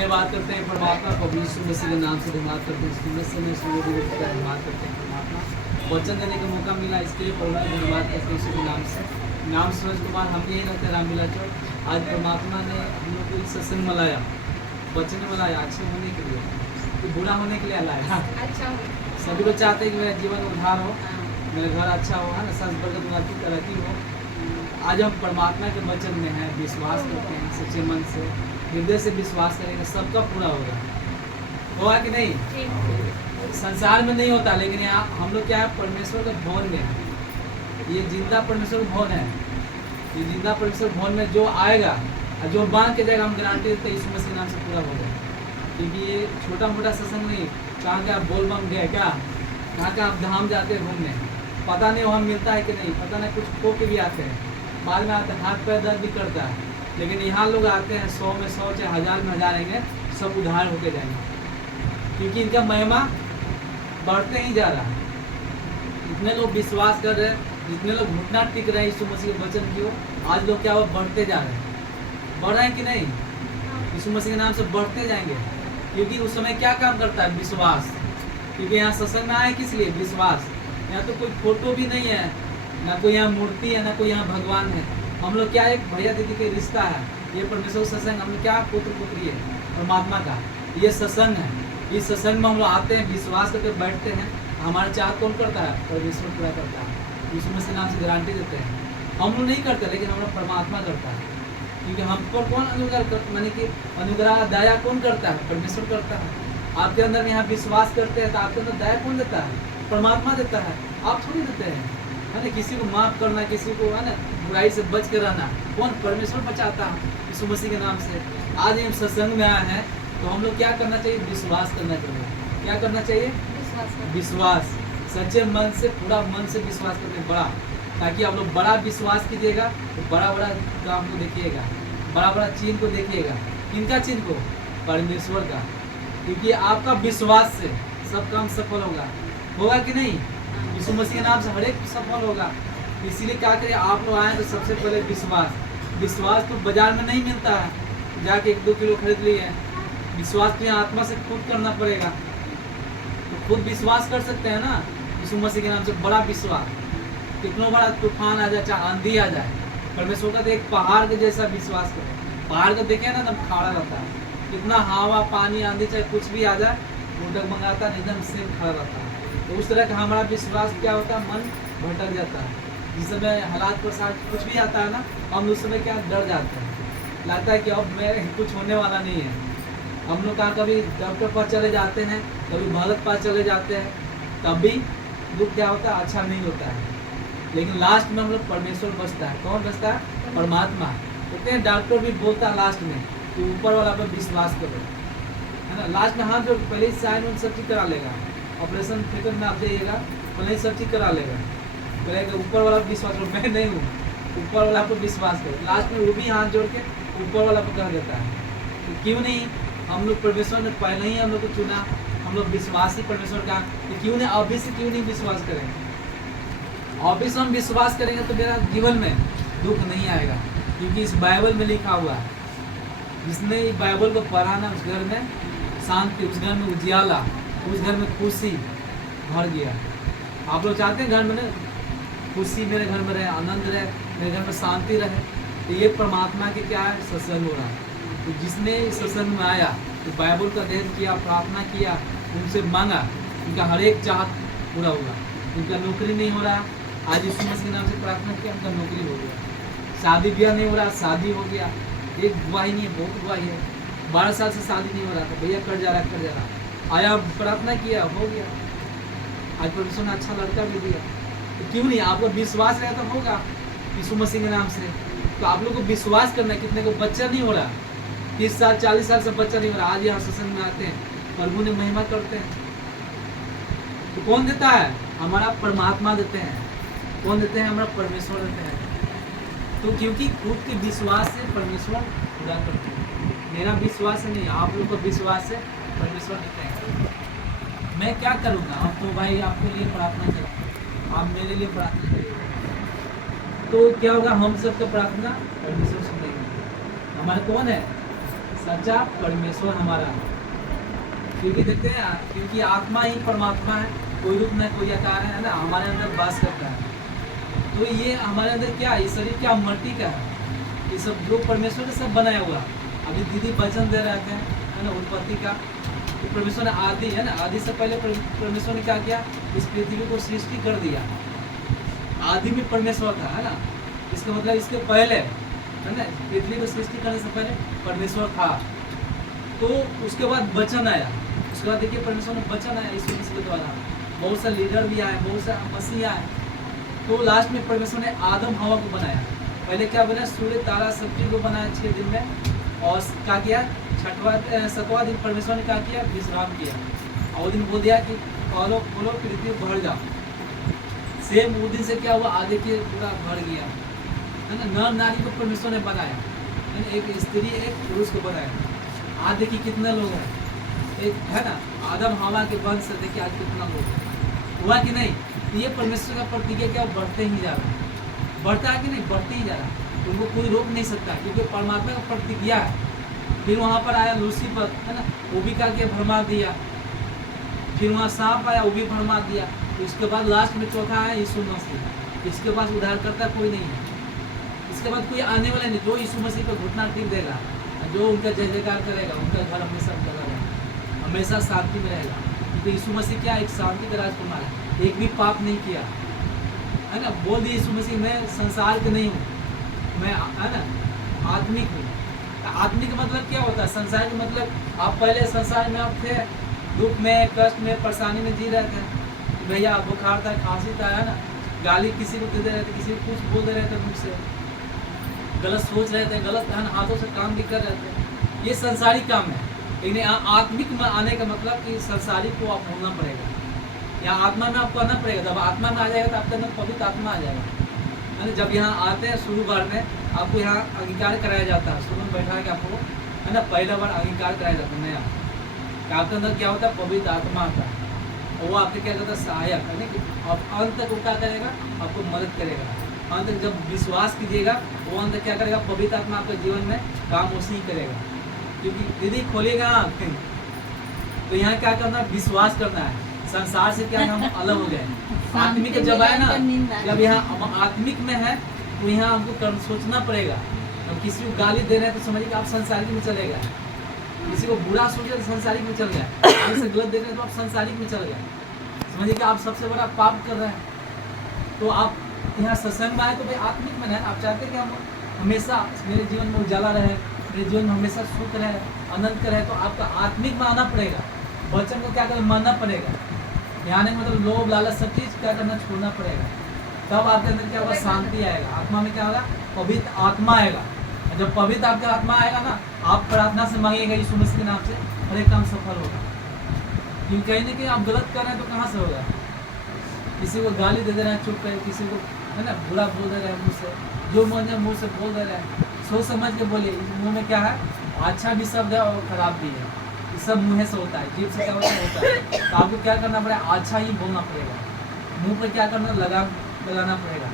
धन्यवाद करते हैं परमात्मा को, यीशु मसीह के नाम से धन्यवाद करते हैं, धन्यवाद करते हैं परमात्मा, वचन देने का मौका मिला इसके लिए धन्यवाद करते हैं यीशु के नाम से। नाम सूरज कुमार, हम यही रहते हैं रामलीला चौक। आज परमात्मा ने हम लोग को एक सत्संग मलाया, वचन मलाया अच्छे होने के लिए, तो बुरा होने के लिए लाया। अच्छा सभी लोग चाहते हैं कि मेरा जीवन उद्धार हो, मेरा घर अच्छा हो, है ना, संस बरकत उन्नति तरक्की हो। आज हम परमात्मा के वचन में हैं, विश्वास करते हैं सच्चे मन से, हृदय से विश्वास करेंगे, सबका पूरा होगा कि नहीं? संसार में नहीं होता, लेकिन यहाँ हम लोग क्या है, परमेश्वर के भवन में है। ये जिंदा परमेश्वर भवन है, ये जिंदा परमेश्वर भवन में जो आएगा और जो बांध के जाएगा, हम गारंटी देते हैं यीशु मसीह के नाम से पूरा हो जाएगा। क्योंकि ये छोटा मोटा सत्संग नहीं, कहाँ का बोल बम गए क्या, कहाँ का आप धाम जाते हैं घूमने, पता नहीं वहाँ मिलता है कि नहीं, पता नहीं, कुछ खो के भी आते हैं, बाद में आते हैं हाथ पैर दर्द भी करता है। लेकिन यहाँ लोग आते हैं 100 में 100 चाहे 1000 में 1000 आएंगे, सब उधार होके जाएंगे, क्योंकि इनका महिमा बढ़ते ही जा रहा है। जितने लोग विश्वास कर रहे हैं, जितने लोग घुटना टिक रहे हैं यीशु मसीह के वचन की ओर, आज लोग क्या वो बढ़ते जा रहे हैं। बढ़ रहे हैं कि नहीं? यीशु मसीह के नाम से बढ़ते जाएंगे, क्योंकि उस समय क्या काम करता है? विश्वास। क्योंकि यहाँ सत्संग में आए किस लिए? विश्वास। यहाँ तो कोई फोटो भी नहीं है, ना कोई यहाँ मूर्ति है, ना कोई यहाँ भगवान है। हम लोग क्या, एक भैया दीदी के रिश्ता है, ये परमेश्वर सत्संग, हम लोग क्या पुत्र पुत्री है परमात्मा का, ये सत्संग है। इस सत्संग में हम लोग आते हैं, विश्वास करके बैठते हैं। हमारा चाह कौन करता है? परमेश्वर पूरा करता है। यीशु मसीह नाम से गारंटी देते हैं। हम लोग नहीं करते, लेकिन हमारा परमात्मा करता है। क्योंकि हम पर कौन अनुग्रह, मानी कि अनुग्रह दया कौन करता है? परमेश्वर करता है। आपके अंदर में यहाँ विश्वास करते हैं तो आपके अंदर दया कौन देता है? परमात्मा देता है, आप थोड़ी देते हैं, है ना। किसी को माफ करना, किसी को, है ना, बुराई से बच के रहना, कौन? परमेश्वर बचाता है यीशु मसीह के नाम से। आज हम सत्संग में आए हैं तो हम लोग क्या करना चाहिए? विश्वास करना चाहिए। क्या करना चाहिए? विश्वास। सच्चे मन से, पूरा मन से विश्वास करते बड़ा, ताकि आप लोग बड़ा विश्वास कीजिएगा तो बड़ा बड़ा काम को देखिएगा, बड़ा बड़ा चिन्ह को देखिएगा। किनका चिन्ह को? परमेश्वर का। क्योंकि आपका विश्वास से सब काम सफल होगा कि नहीं? यीशु मसीह के नाम से हर एक सफल होगा। इसीलिए क्या करिए, आप लोग आए तो सबसे पहले विश्वास। विश्वास तो बाजार में नहीं मिलता है, जाके 1-2 किलो खरीद लिए। विश्वास तो यहाँ आत्मा से खुद करना पड़ेगा, तो खुद विश्वास कर सकते हैं ना यीशु मसीह के नाम से। बड़ा विश्वास, कितना बड़ा तूफान आ जाए, चाहे आंधी आ जाए, परमेश्वर का तो एक पहाड़ के जैसा विश्वास करें। पहाड़ को देखे ना, एकदम खड़ा रहता है, कितना हवा पानी आंधी चाहे कुछ भी आ जाए, वो डगमगाता है, एकदम सेम खड़ा रहता है। तो उस तरह का हमारा विश्वास क्या होता है? मन भटक जाता है। जिस समय हालात पर साथ कुछ भी आता है ना, हम उस समय क्या डर जाते हैं, लगता है कि अब मेरे कुछ होने वाला नहीं है। हम लोग कहाँ कभी डॉक्टर पास चले जाते हैं, कभी भगत पास चले जाते हैं, तब भी दुख क्या होता है? अच्छा नहीं होता है। लेकिन लास्ट में हम लोग परमेश्वर बचता है। कौन बचता है? परमात्मा। कहते हैं, डॉक्टर भी बोलता है लास्ट में कि ऊपर वाला पर विश्वास करो, है ना। लास्ट में हाथ जो पहले साइन उन सब चीज करा लेगा, ऑपरेशन थिएटर में आप जाइएगा, पहले सब चीज करा लेगा, कहेगा ऊपर वाला विश्वास करो। मैं नहीं हूँ, ऊपर वाला पर विश्वास करो। लास्ट में वो भी हाथ जोड़ के ऊपर वाला पर कह देता है। तो क्यों नहीं? हम लोग परमेश्वर ने पहले ही हम लोग को चुना, हम लोग विश्वासी परमेश्वर का, तो क्यों नहीं अभी से क्यों नहीं विश्वास करेंगे? अभी से हम विश्वास करेंगे तो मेरा जीवन में दुख नहीं आएगा। क्योंकि इस बाइबल में लिखा हुआ है, जिसने इस बाइबल को पढ़ा ना, उस घर में शांति, उस घर में उजियाला, उस घर में खुशी भर गया। आप लोग चाहते हैं घर में ना खुशी मेरे घर में रहे, आनंद रहे, मेरे घर में शांति रहे, तो ये परमात्मा के क्या है? सत्संग हो रहा है। तो जिसने सत्संग में आया, तो बाइबल का अध्ययन किया, प्रार्थना किया, उनसे मांगा, उनका हर एक चाहत पूरा होगा। उनका नौकरी नहीं हो रहा, आज यीशु मसीह के नाम से प्रार्थना किया, उनका नौकरी हो गया। शादी ब्याह नहीं हो रहा, शादी हो गया। एक गवाही नहीं है, बहुत गवाही है। 12 साल से शादी नहीं हो रहा था, भैया कर जा रहा आया, प्रार्थना किया, हो गया। आज परमेश्वर ने अच्छा लड़का भी दिया। तो क्यों नहीं? आपको विश्वास रहे तो होगा यीशु मसीह के नाम से। तो आप लोग को विश्वास करना। कितने को बच्चा नहीं हो रहा, 30 साल 40 साल से बच्चा नहीं हो रहा, आज यहाँ सत्संग में आते हैं, प्रभु ने महिमा करते हैं। तो कौन देता है? हमारा परमात्मा देते हैं। कौन देते हैं? हमारा परमेश्वर देते हैं। तो क्योंकि खुद के विश्वास से परमेश्वर पूरा करते हैं। मेरा विश्वास नहीं, आप लोग को विश्वास से परमेश्वर देते हैं। मैं क्या करूँगा? आप तो भाई आपके लिए प्रार्थना करें, आप मेरे लिए प्रार्थना करें, तो क्या होगा? हम सबका प्रार्थना परमेश्वर सुनेंगे। हमारे कौन है? सच्चा परमेश्वर हमारा। क्योंकि देखते हैं, क्योंकि आत्मा ही परमात्मा है, कोई रूप नहीं कोई आकार है ना, हमारे अंदर वास करता है। तो ये हमारे अंदर क्या है, ये शरीर क्या मट्टी का है, ये सब जो परमेश्वर ने सब बनाया हुआ। अभी दीदी वचन दे रहे थे है ना उत्पत्ति का, तो परमेश्वर ने आदि है ना, आदि से पहले परमेश्वर ने क्या किया, इस पृथ्वी को सृष्टि कर दिया। आदि में परमेश्वर था है ना, इसका मतलब इसके पहले है ना, पृथ्वी को सृष्टि करने से पहले परमेश्वर था। तो उसके बाद वचन आया, उसके बाद देखिए परमेश्वर ने वचन आया यीशु मसीह के द्वारा, बहुत से लीडर भी आए, बहुत से मसीह आए। तो लास्ट में परमेश्वर ने आदम हवा को बनाया। पहले क्या बनाया, सूर्य तारा सब चीज को बनाया 6 दिन में, और क्या किया, 7वां दिन परमेश्वर ने क्या किया, विश्राम किया। और वो दिन बोल दिया कि बोलो बोलो पृथ्वी भर जाओ। सेम वो दिन से क्या हुआ, आगे के पूरा भर गया है ना। नर नारी को परमेश्वर ने बनाया है ना, एक स्त्री एक पुरुष को बनाया। आज देखिए कितने लोग हैं, एक है ना आदम हवा के वंश से, देखिए आज कितना लोग हुआ कि नहीं। ये परमेश्वर का प्रतिज्ञा क्या, बढ़ते ही जा रहा है, बढ़ता है कि नहीं, बढ़ते ही जा रहा है। उनको कोई रोक नहीं सकता, क्योंकि परमात्मा का प्रतिज्ञा है। फिर वहाँ पर आया लूसीफर है ना, वो भी करके भरमा दिया। फिर वहाँ सांप आया, वो भी भरमा दिया। इसके बाद लास्ट में चौथा है यीशु मसीह। इसके पास उद्धार करता कोई नहीं है, इसके बाद कोई आने वाला नहीं। जो यीशु मसीह पर घुटना टेक देगा, जो उनका जय जयकार करेगा, उनका घर हमेशा बना रहेगा, हमेशा शांति में रहेगा। क्योंकि यीशु मसीह क्या, एक शांति का राजकुमार है, एक भी पाप नहीं किया है ना। बोल दिए यीशु मसीह, मैं संसार के नहीं हूँ, मैं है ना आत्मिक हूँ। आत्मिक मतलब क्या होता है, संसार का मतलब आप पहले संसार में आप थे, दुख में कष्ट में परेशानी में जी रहे थे, भैया बुखार था खांसी था है ना, गाली किसी को दे रहे थे, किसी को कुछ बोल दे रहे थे, मुझ से गलत सोच रहे थे, गलत है ना हाथों से काम भी कर रहे थे। ये संसारिक काम है। लेकिन आत्मिक में आने का मतलब कि संसारिक को आप भूलना पड़ेगा, या आत्मा में आपको आना पड़ेगा। जब आत्मा में आ जाएगा तो आपके अंदर पवित्र आत्मा आ जाएगा है ना। जब यहाँ आते हैं शुरू बार में आपको यहाँ अंगीकार कराया जाता है, शुरू में बैठा के आपको है ना पहला बार अंगीकार कराया जाता है नया। आपके अंदर क्या होता है, पवित्र आत्मा आता है, और वो आपके क्या करता है, सहायक है ना। अब अंत तक वो क्या करेगा, आपको मदद करेगा। अंत तक जब विश्वास कीजिएगा, वो अंत तक क्या करेगा, पवित्र आत्मा आपके जीवन में काम उसी ही करेगा। क्योंकि दीदी खोलिएगा आँख, तो यहाँ क्या करना है, विश्वास करना है। संसार से क्या हम अलग हो गए, आत्मिक जब आए ना, जब यहाँ हम आत्मिक में है तो यहाँ हमको सोचना पड़ेगा। हम किसी को गाली दे रहे हैं तो समझिए कि आप संसारिक में चले गए, किसी को बुरा सोचे तो संसारिक में चल गए, किसी से गलत दे रहे हैं तो आप संसारिक में चल गए, समझिए कि आप सबसे बड़ा पाप कर रहे हैं। तो आप यहाँ सत्संग में आए तो भाई आत्मिक में है, आप चाहते हैं कि हम हमेशा मेरे जीवन में उजाला रहे, मेरे जीवन में हमेशा सुख रहे, आनंद रहे, तो आपका आत्मिक में आना पड़ेगा। वचन को क्या करना, मानना पड़ेगा। यहाँ नहीं मतलब लोभ लालच सब चीज क्या करना, छोड़ना पड़ेगा। तब आपके अंदर क्या होगा, शांति आएगा, आत्मा में क्या होगा, पवित्र आत्मा आएगा। जब पवित्र आपका आत्मा आएगा ना, आप प्रार्थना से मांगिएगा यीशु मसीह के नाम से, हर एक काम सफल होगा। क्योंकि कहीं ना कहीं आप गलत कर रहे हैं तो कहाँ से होगा। किसी को गाली दे रहे हैं चुप कर, किसी को है ना बुरा बोल दे रहे हैं मुँह से, जो मन है मुँह से बोल दे रहे हैं, सोच समझ के बोलिए। मुँह में क्या है, अच्छा भी शब्द है और खराब भी है, ये सब मुँह से होता है, जीभ से क्या होता है। तो आपको क्या करना पड़ेगा, अच्छा ही बोलना पड़ेगा। मुँह पर क्या करना, लगाना पड़ेगा।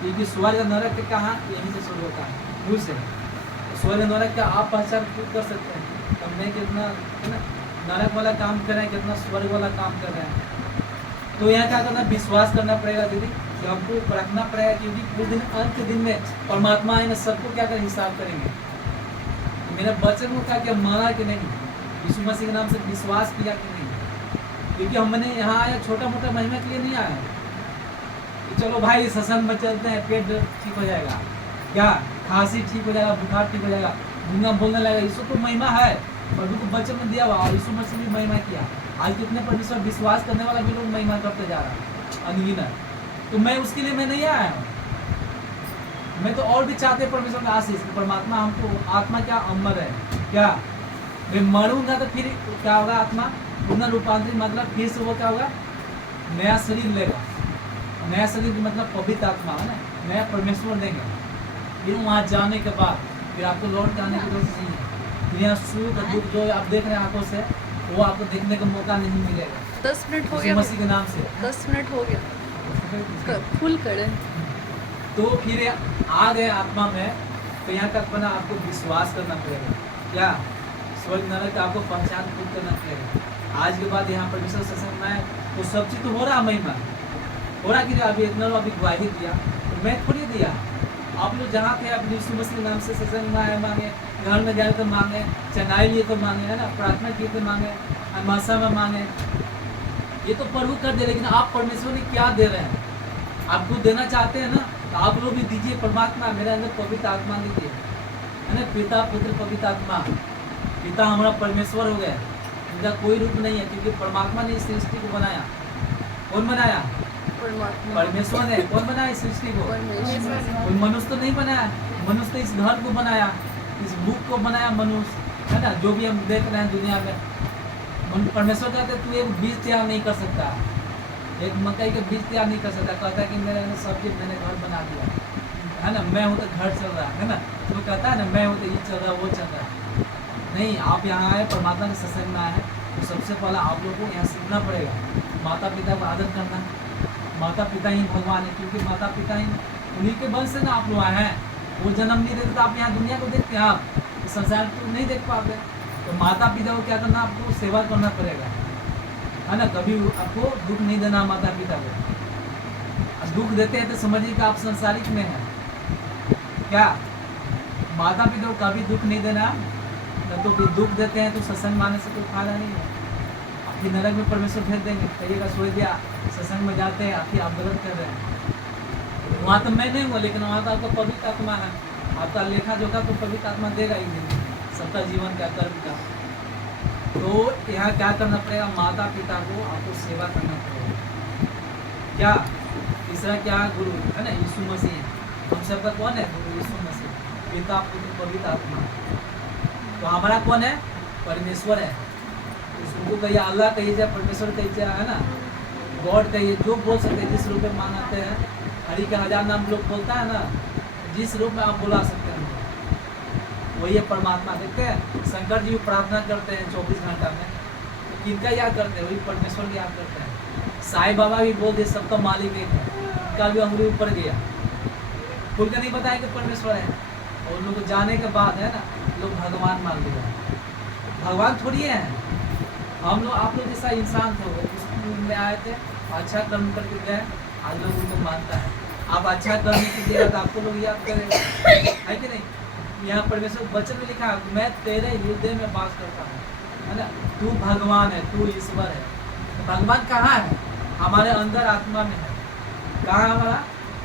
क्योंकि स्वर्ग नरक के कहाँ, यहीं से शुरू होता है, मुँह से। स्वर्ग नरक का आप पहचान खुद कर सकते हैं, तब मैं कितना है ना नरक वाला काम कर रहे हैं, कितना स्वर्ग वाला काम कर रहे हैं। तो यहाँ क्या करना, विश्वास करना पड़ेगा दीदी, कि हमको रखना पड़ेगा। क्योंकि उस दिन अंत के दिन में परमात्मा है ना सबको क्या कर हिसाब करेंगे। मेरे बच्चों को क्या माना कि नहीं, यीशु मसीह के नाम से विश्वास किया कि नहीं। क्योंकि हमने यहाँ आया छोटा मोटा महिमा के लिए नहीं आया कि चलो भाई सत्संग में चलते हैं, पेट ठीक हो जाएगा, क्या खांसी ठीक हो जाएगा, बुखार ठीक हो जाएगा, गूंगा बोलने लगेगा। यीशु तो महिमा है, प्रभु को बच्चों में दिया हुआ, और यीशु मसीह भी महिमा किया। आज कितने परमेश्वर विश्वास करने वाला भी लोग महिमा करते जा रहा है अनगिनत। तो मैं उसके लिए मैं नहीं आया हूँ, मैं तो और भी चाहते परमेश्वर का आशीष, परमात्मा हमको आत्मा क्या अमर है, क्या मैं मरूंगा तो फिर क्या होगा, आत्मा पुनर्रूपांतरित मतलब फिर से वो क्या होगा, नया शरीर लेगा। नया शरीर मतलब पवित्र आत्मा है ना, नया परमेश्वर देंगे। फिर वहाँ जाने के बाद फिर आपको लौट जाने की जरूरत नहीं है। फिर यहाँ सुख दुख जो आप देख रहे हैं आंखों से, वो आपको देखने का मौका नहीं मिलेगा। 10 मिनट हो गया मसीह के नाम से, 10 मिनट हो गया, फुल करे। तो फिर आ गए आत्मा में, तो यहाँ तक बना आपको विश्वास करना पड़ेगा। क्या स्वर्ग नरक का आपको पहचान खुद करना पड़ेगा। आज के बाद यहाँ परमेश्वर सत्संग में तो सब चीज़ तो हो रहा महिमा हो रहा कि अभी इतना अभी गवाही दिया तो मैं थोड़ी दिया। आप लोग जहाँ थे अपने यीशु मसीह के नाम से सत्संग में आए मांगे, घर में गए तो मांगे, चनाई लिए तो मांगे, है ना, प्रार्थना किए तो मांगे, अमासा में मांगे, ये तो प्रभु कर दे। लेकिन आप परमेश्वर ने क्या दे रहे हैं? आपको देना चाहते हैं ना तो आप लोग भी दीजिए। परमात्मा मेरे अंदर पवित्र आत्मा दीजिए, है ना। पिता पुत्र पवित्र आत्मा, पिता हमारा परमेश्वर हो गया, इनका कोई रूप नहीं है क्योंकि परमात्मा ने इस सृष्टि को बनाया। कौन बनाया? परमेश्वर ने। कौन बनाया इस सृष्टि को? कोई मनुष्य तो नहीं बनाया। मनुष्य ने इस घर को बनाया, इस बुक को बनाया मनुष्य, है ना। जो भी हम देख रहे हैं दुनिया में, परमेश्वर कहते तू एक बीज तैयार नहीं कर सकता, एक मकई के बीज तैयार नहीं कर सकता। कहता है कि मेरे अंदर सब चीज मैंने घर बना दिया, है ना। मैं हूँ तो घर चल रहा है ना। तो कहता है ना मैं हूँ तो ये चल रहा है वो चल रहा है। नहीं, आप यहाँ आए परमात्मा के सत्संग में आए तो सबसे पहला आप लोगों को यहाँ सीखना पड़ेगा माता पिता को आदर करना। माता पिता ही भगवान है, क्योंकि माता पिता ही उन्हीं के वंश से ना आप लोग आए हैं। वो जन्म नहीं देते तो आप यहाँ दुनिया को देखते हैं, आप संसार को नहीं देख पाते। तो माता पिता को क्या करना? आपको सेवा करना पड़ेगा, है ना। कभी आपको दुख नहीं देना माता पिता को। दुख देते हैं तो समझिए कि आप संसारिक में हैं क्या। माता पिता को कभी दुख नहीं देना, तो भी दुख देते हैं तो सत्संग मानने से कोई फायदा नहीं है। आपकी नरक में परमेश्वर भेज देंगे। कहिएगा छोड़ दिया, सत्संग में जाते हैं आखिर आप गलत कर रहे हैं। वहाँ तो मैं नहीं हूँ, लेकिन वहाँ तो आपका पवित्र आत्मा है। आपका लेखा जोखा तो पवित्र आत्मा देगा ही दिन सबका जीवन का कर्म का। तो यहाँ क्या करना पड़ेगा? माता पिता को आपको सेवा करना पड़ेगा। क्या तीसरा क्या? गुरु, है ना, यीशु मसीह। हम सबका कौन है? गुरु यीशु मसीह, पिता पुत्र पवित्र आत्मा। तो हमारा कौन है? परमेश्वर है। उसको कहिए अल्लाह कहिए, चाहे परमेश्वर कहिए, है ना, गॉड कहिए, जो बोल सकते हैं। जिस रूप में मानते हैं, हरि का 1000 नाम लोग बोलता है ना, जिस रूप में आप बुला सकते हैं वही है परमात्मा। देखते हैं शंकर जी प्रार्थना करते हैं 24 घंटा में, तो किनका याद करते हैं? वही परमेश्वर की याद करते हैं। साईं बाबा भी बोल दिए सबका मालिक एक है, उनका भी अंगुली ऊपर गया, खुल कर नहीं बताया कि परमेश्वर है। और लोग जाने के बाद, है ना, लोग भगवान मान लिया। भगवान थोड़ी है हम लोग। आप लोग जैसा इंसान थे, उस में आए थे, अच्छा कर्म करके गए, आज लोग उनको मानता है। आप अच्छा कर्म कीजिएगा तो आपको लोग याद करेंगे, है कि नहीं। यहाँ परमेश्वर वचन में लिखा है, मैं तेरे हृदय में वास करता हूँ, है ना। तू भगवान है, तू ईश्वर है। तो भगवान कहाँ है? हमारे अंदर आत्मा में है। कहाँ हमारा?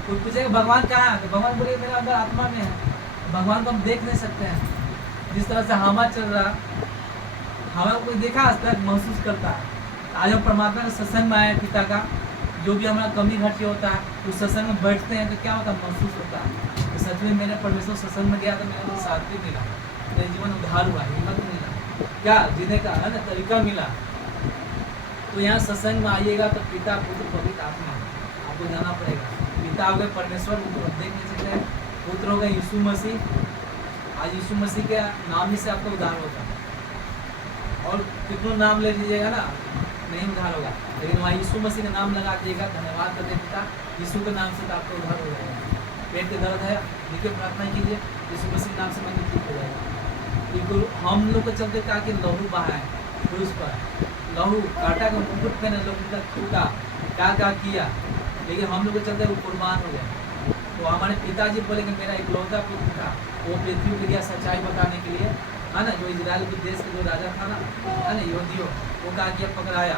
कोई पूछेगा भगवान कहाँ है, तो भगवान बोले मेरे अंदर आत्मा में है। भगवान को हम देख नहीं सकते हैं। जिस तरह से हवा चल रहा, हवा कोई देखा आज तक? महसूस करता है। आज हम परमात्मा के सत्संग में आए, पिता का जो भी हमारा कमी घटी होता है, उस सत्संग में बैठते हैं तो क्या होता है? महसूस होता है। तो सच में मैंने परमेश्वर सत्संग में गया तो मेरे को शांति मिला, मेरे जीवन उद्धार हुआ, हिम्मत मिला, क्या जीने का, है ना, तरीका मिला। तो यहाँ सत्संग में आइएगा तो पिता पुत्र पवित्र आत्मा आपको जाना पड़ेगा। पिता हो गए परमेश्वर, उनको देख नहीं सकते हैं। पुत्र हो गए यीशु मसीह। आज यीशु मसीह के नाम ही से आपका उद्धार होगा। और कितनों नाम ले लीजिएगा ना, नहीं उद्धार होगा। लेकिन वहाँ यीशु मसीह का नाम लगा दीजिएगा, धन्यवाद करते पिता, यीशु के नाम से तो आपका उद्धार हो जाएगा। पेट के दर्द है, देखिए प्रार्थना कीजिए, यीशु मसीह के नाम से मन ठीक हो जाएगा। बिल्कुल हम लोग को चलते कहा कि लहू बहा है पुरुष पर, लहू काटा का मुकुट पहने, लहू का टूटा, क्या किया, लेकिन हम लोग को चलते वो कुर्बान हो गए। तो हमारे पिताजी बोले कि मेरा इकलौता पुत्र था, वो पृथ्वी पे गया सच्चाई बताने के लिए, है ना। जो इजराइल के देश का जो राजा था ना, है ना, योधियो, वो कहा किया पकड़ाया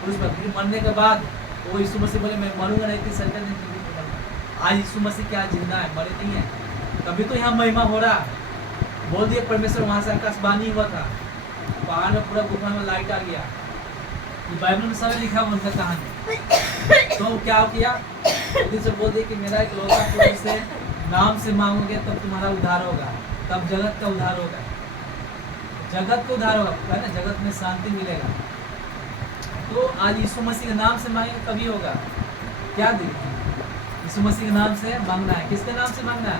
पुरुष पर। फिर मरने के बाद वो यीशु मसीह बोले मैं मरूंगा नहीं, 3 दिन जीवित मरूंगा। आज यीशु मसीह क्या जिंदा है, मरे नहीं है। तभी तो यहाँ महिमा हो रहा। बोल दिए परमेश्वर, वहाँ से आकाशवाणी हुआ था, पहाड़ में पूरा गुफा में लाइट आ गया। बाइबल में सारा लिखा हुआ उनका कहानी। तो क्या किया? से बोल दिए कि मेरा इकलौता पुत्र से नाम से मांगोगे तब तुम्हारा उद्धार होगा, तब जगत का उद्धार होगा, जगत का उद्धार होगा, है ना, जगत में शांति मिलेगा। तो आज यीशु मसीह के नाम से मांगेंगे तभी होगा। क्या देखिए, यीशु मसीह के नाम से मांगना है। किसके नाम से मांगना है?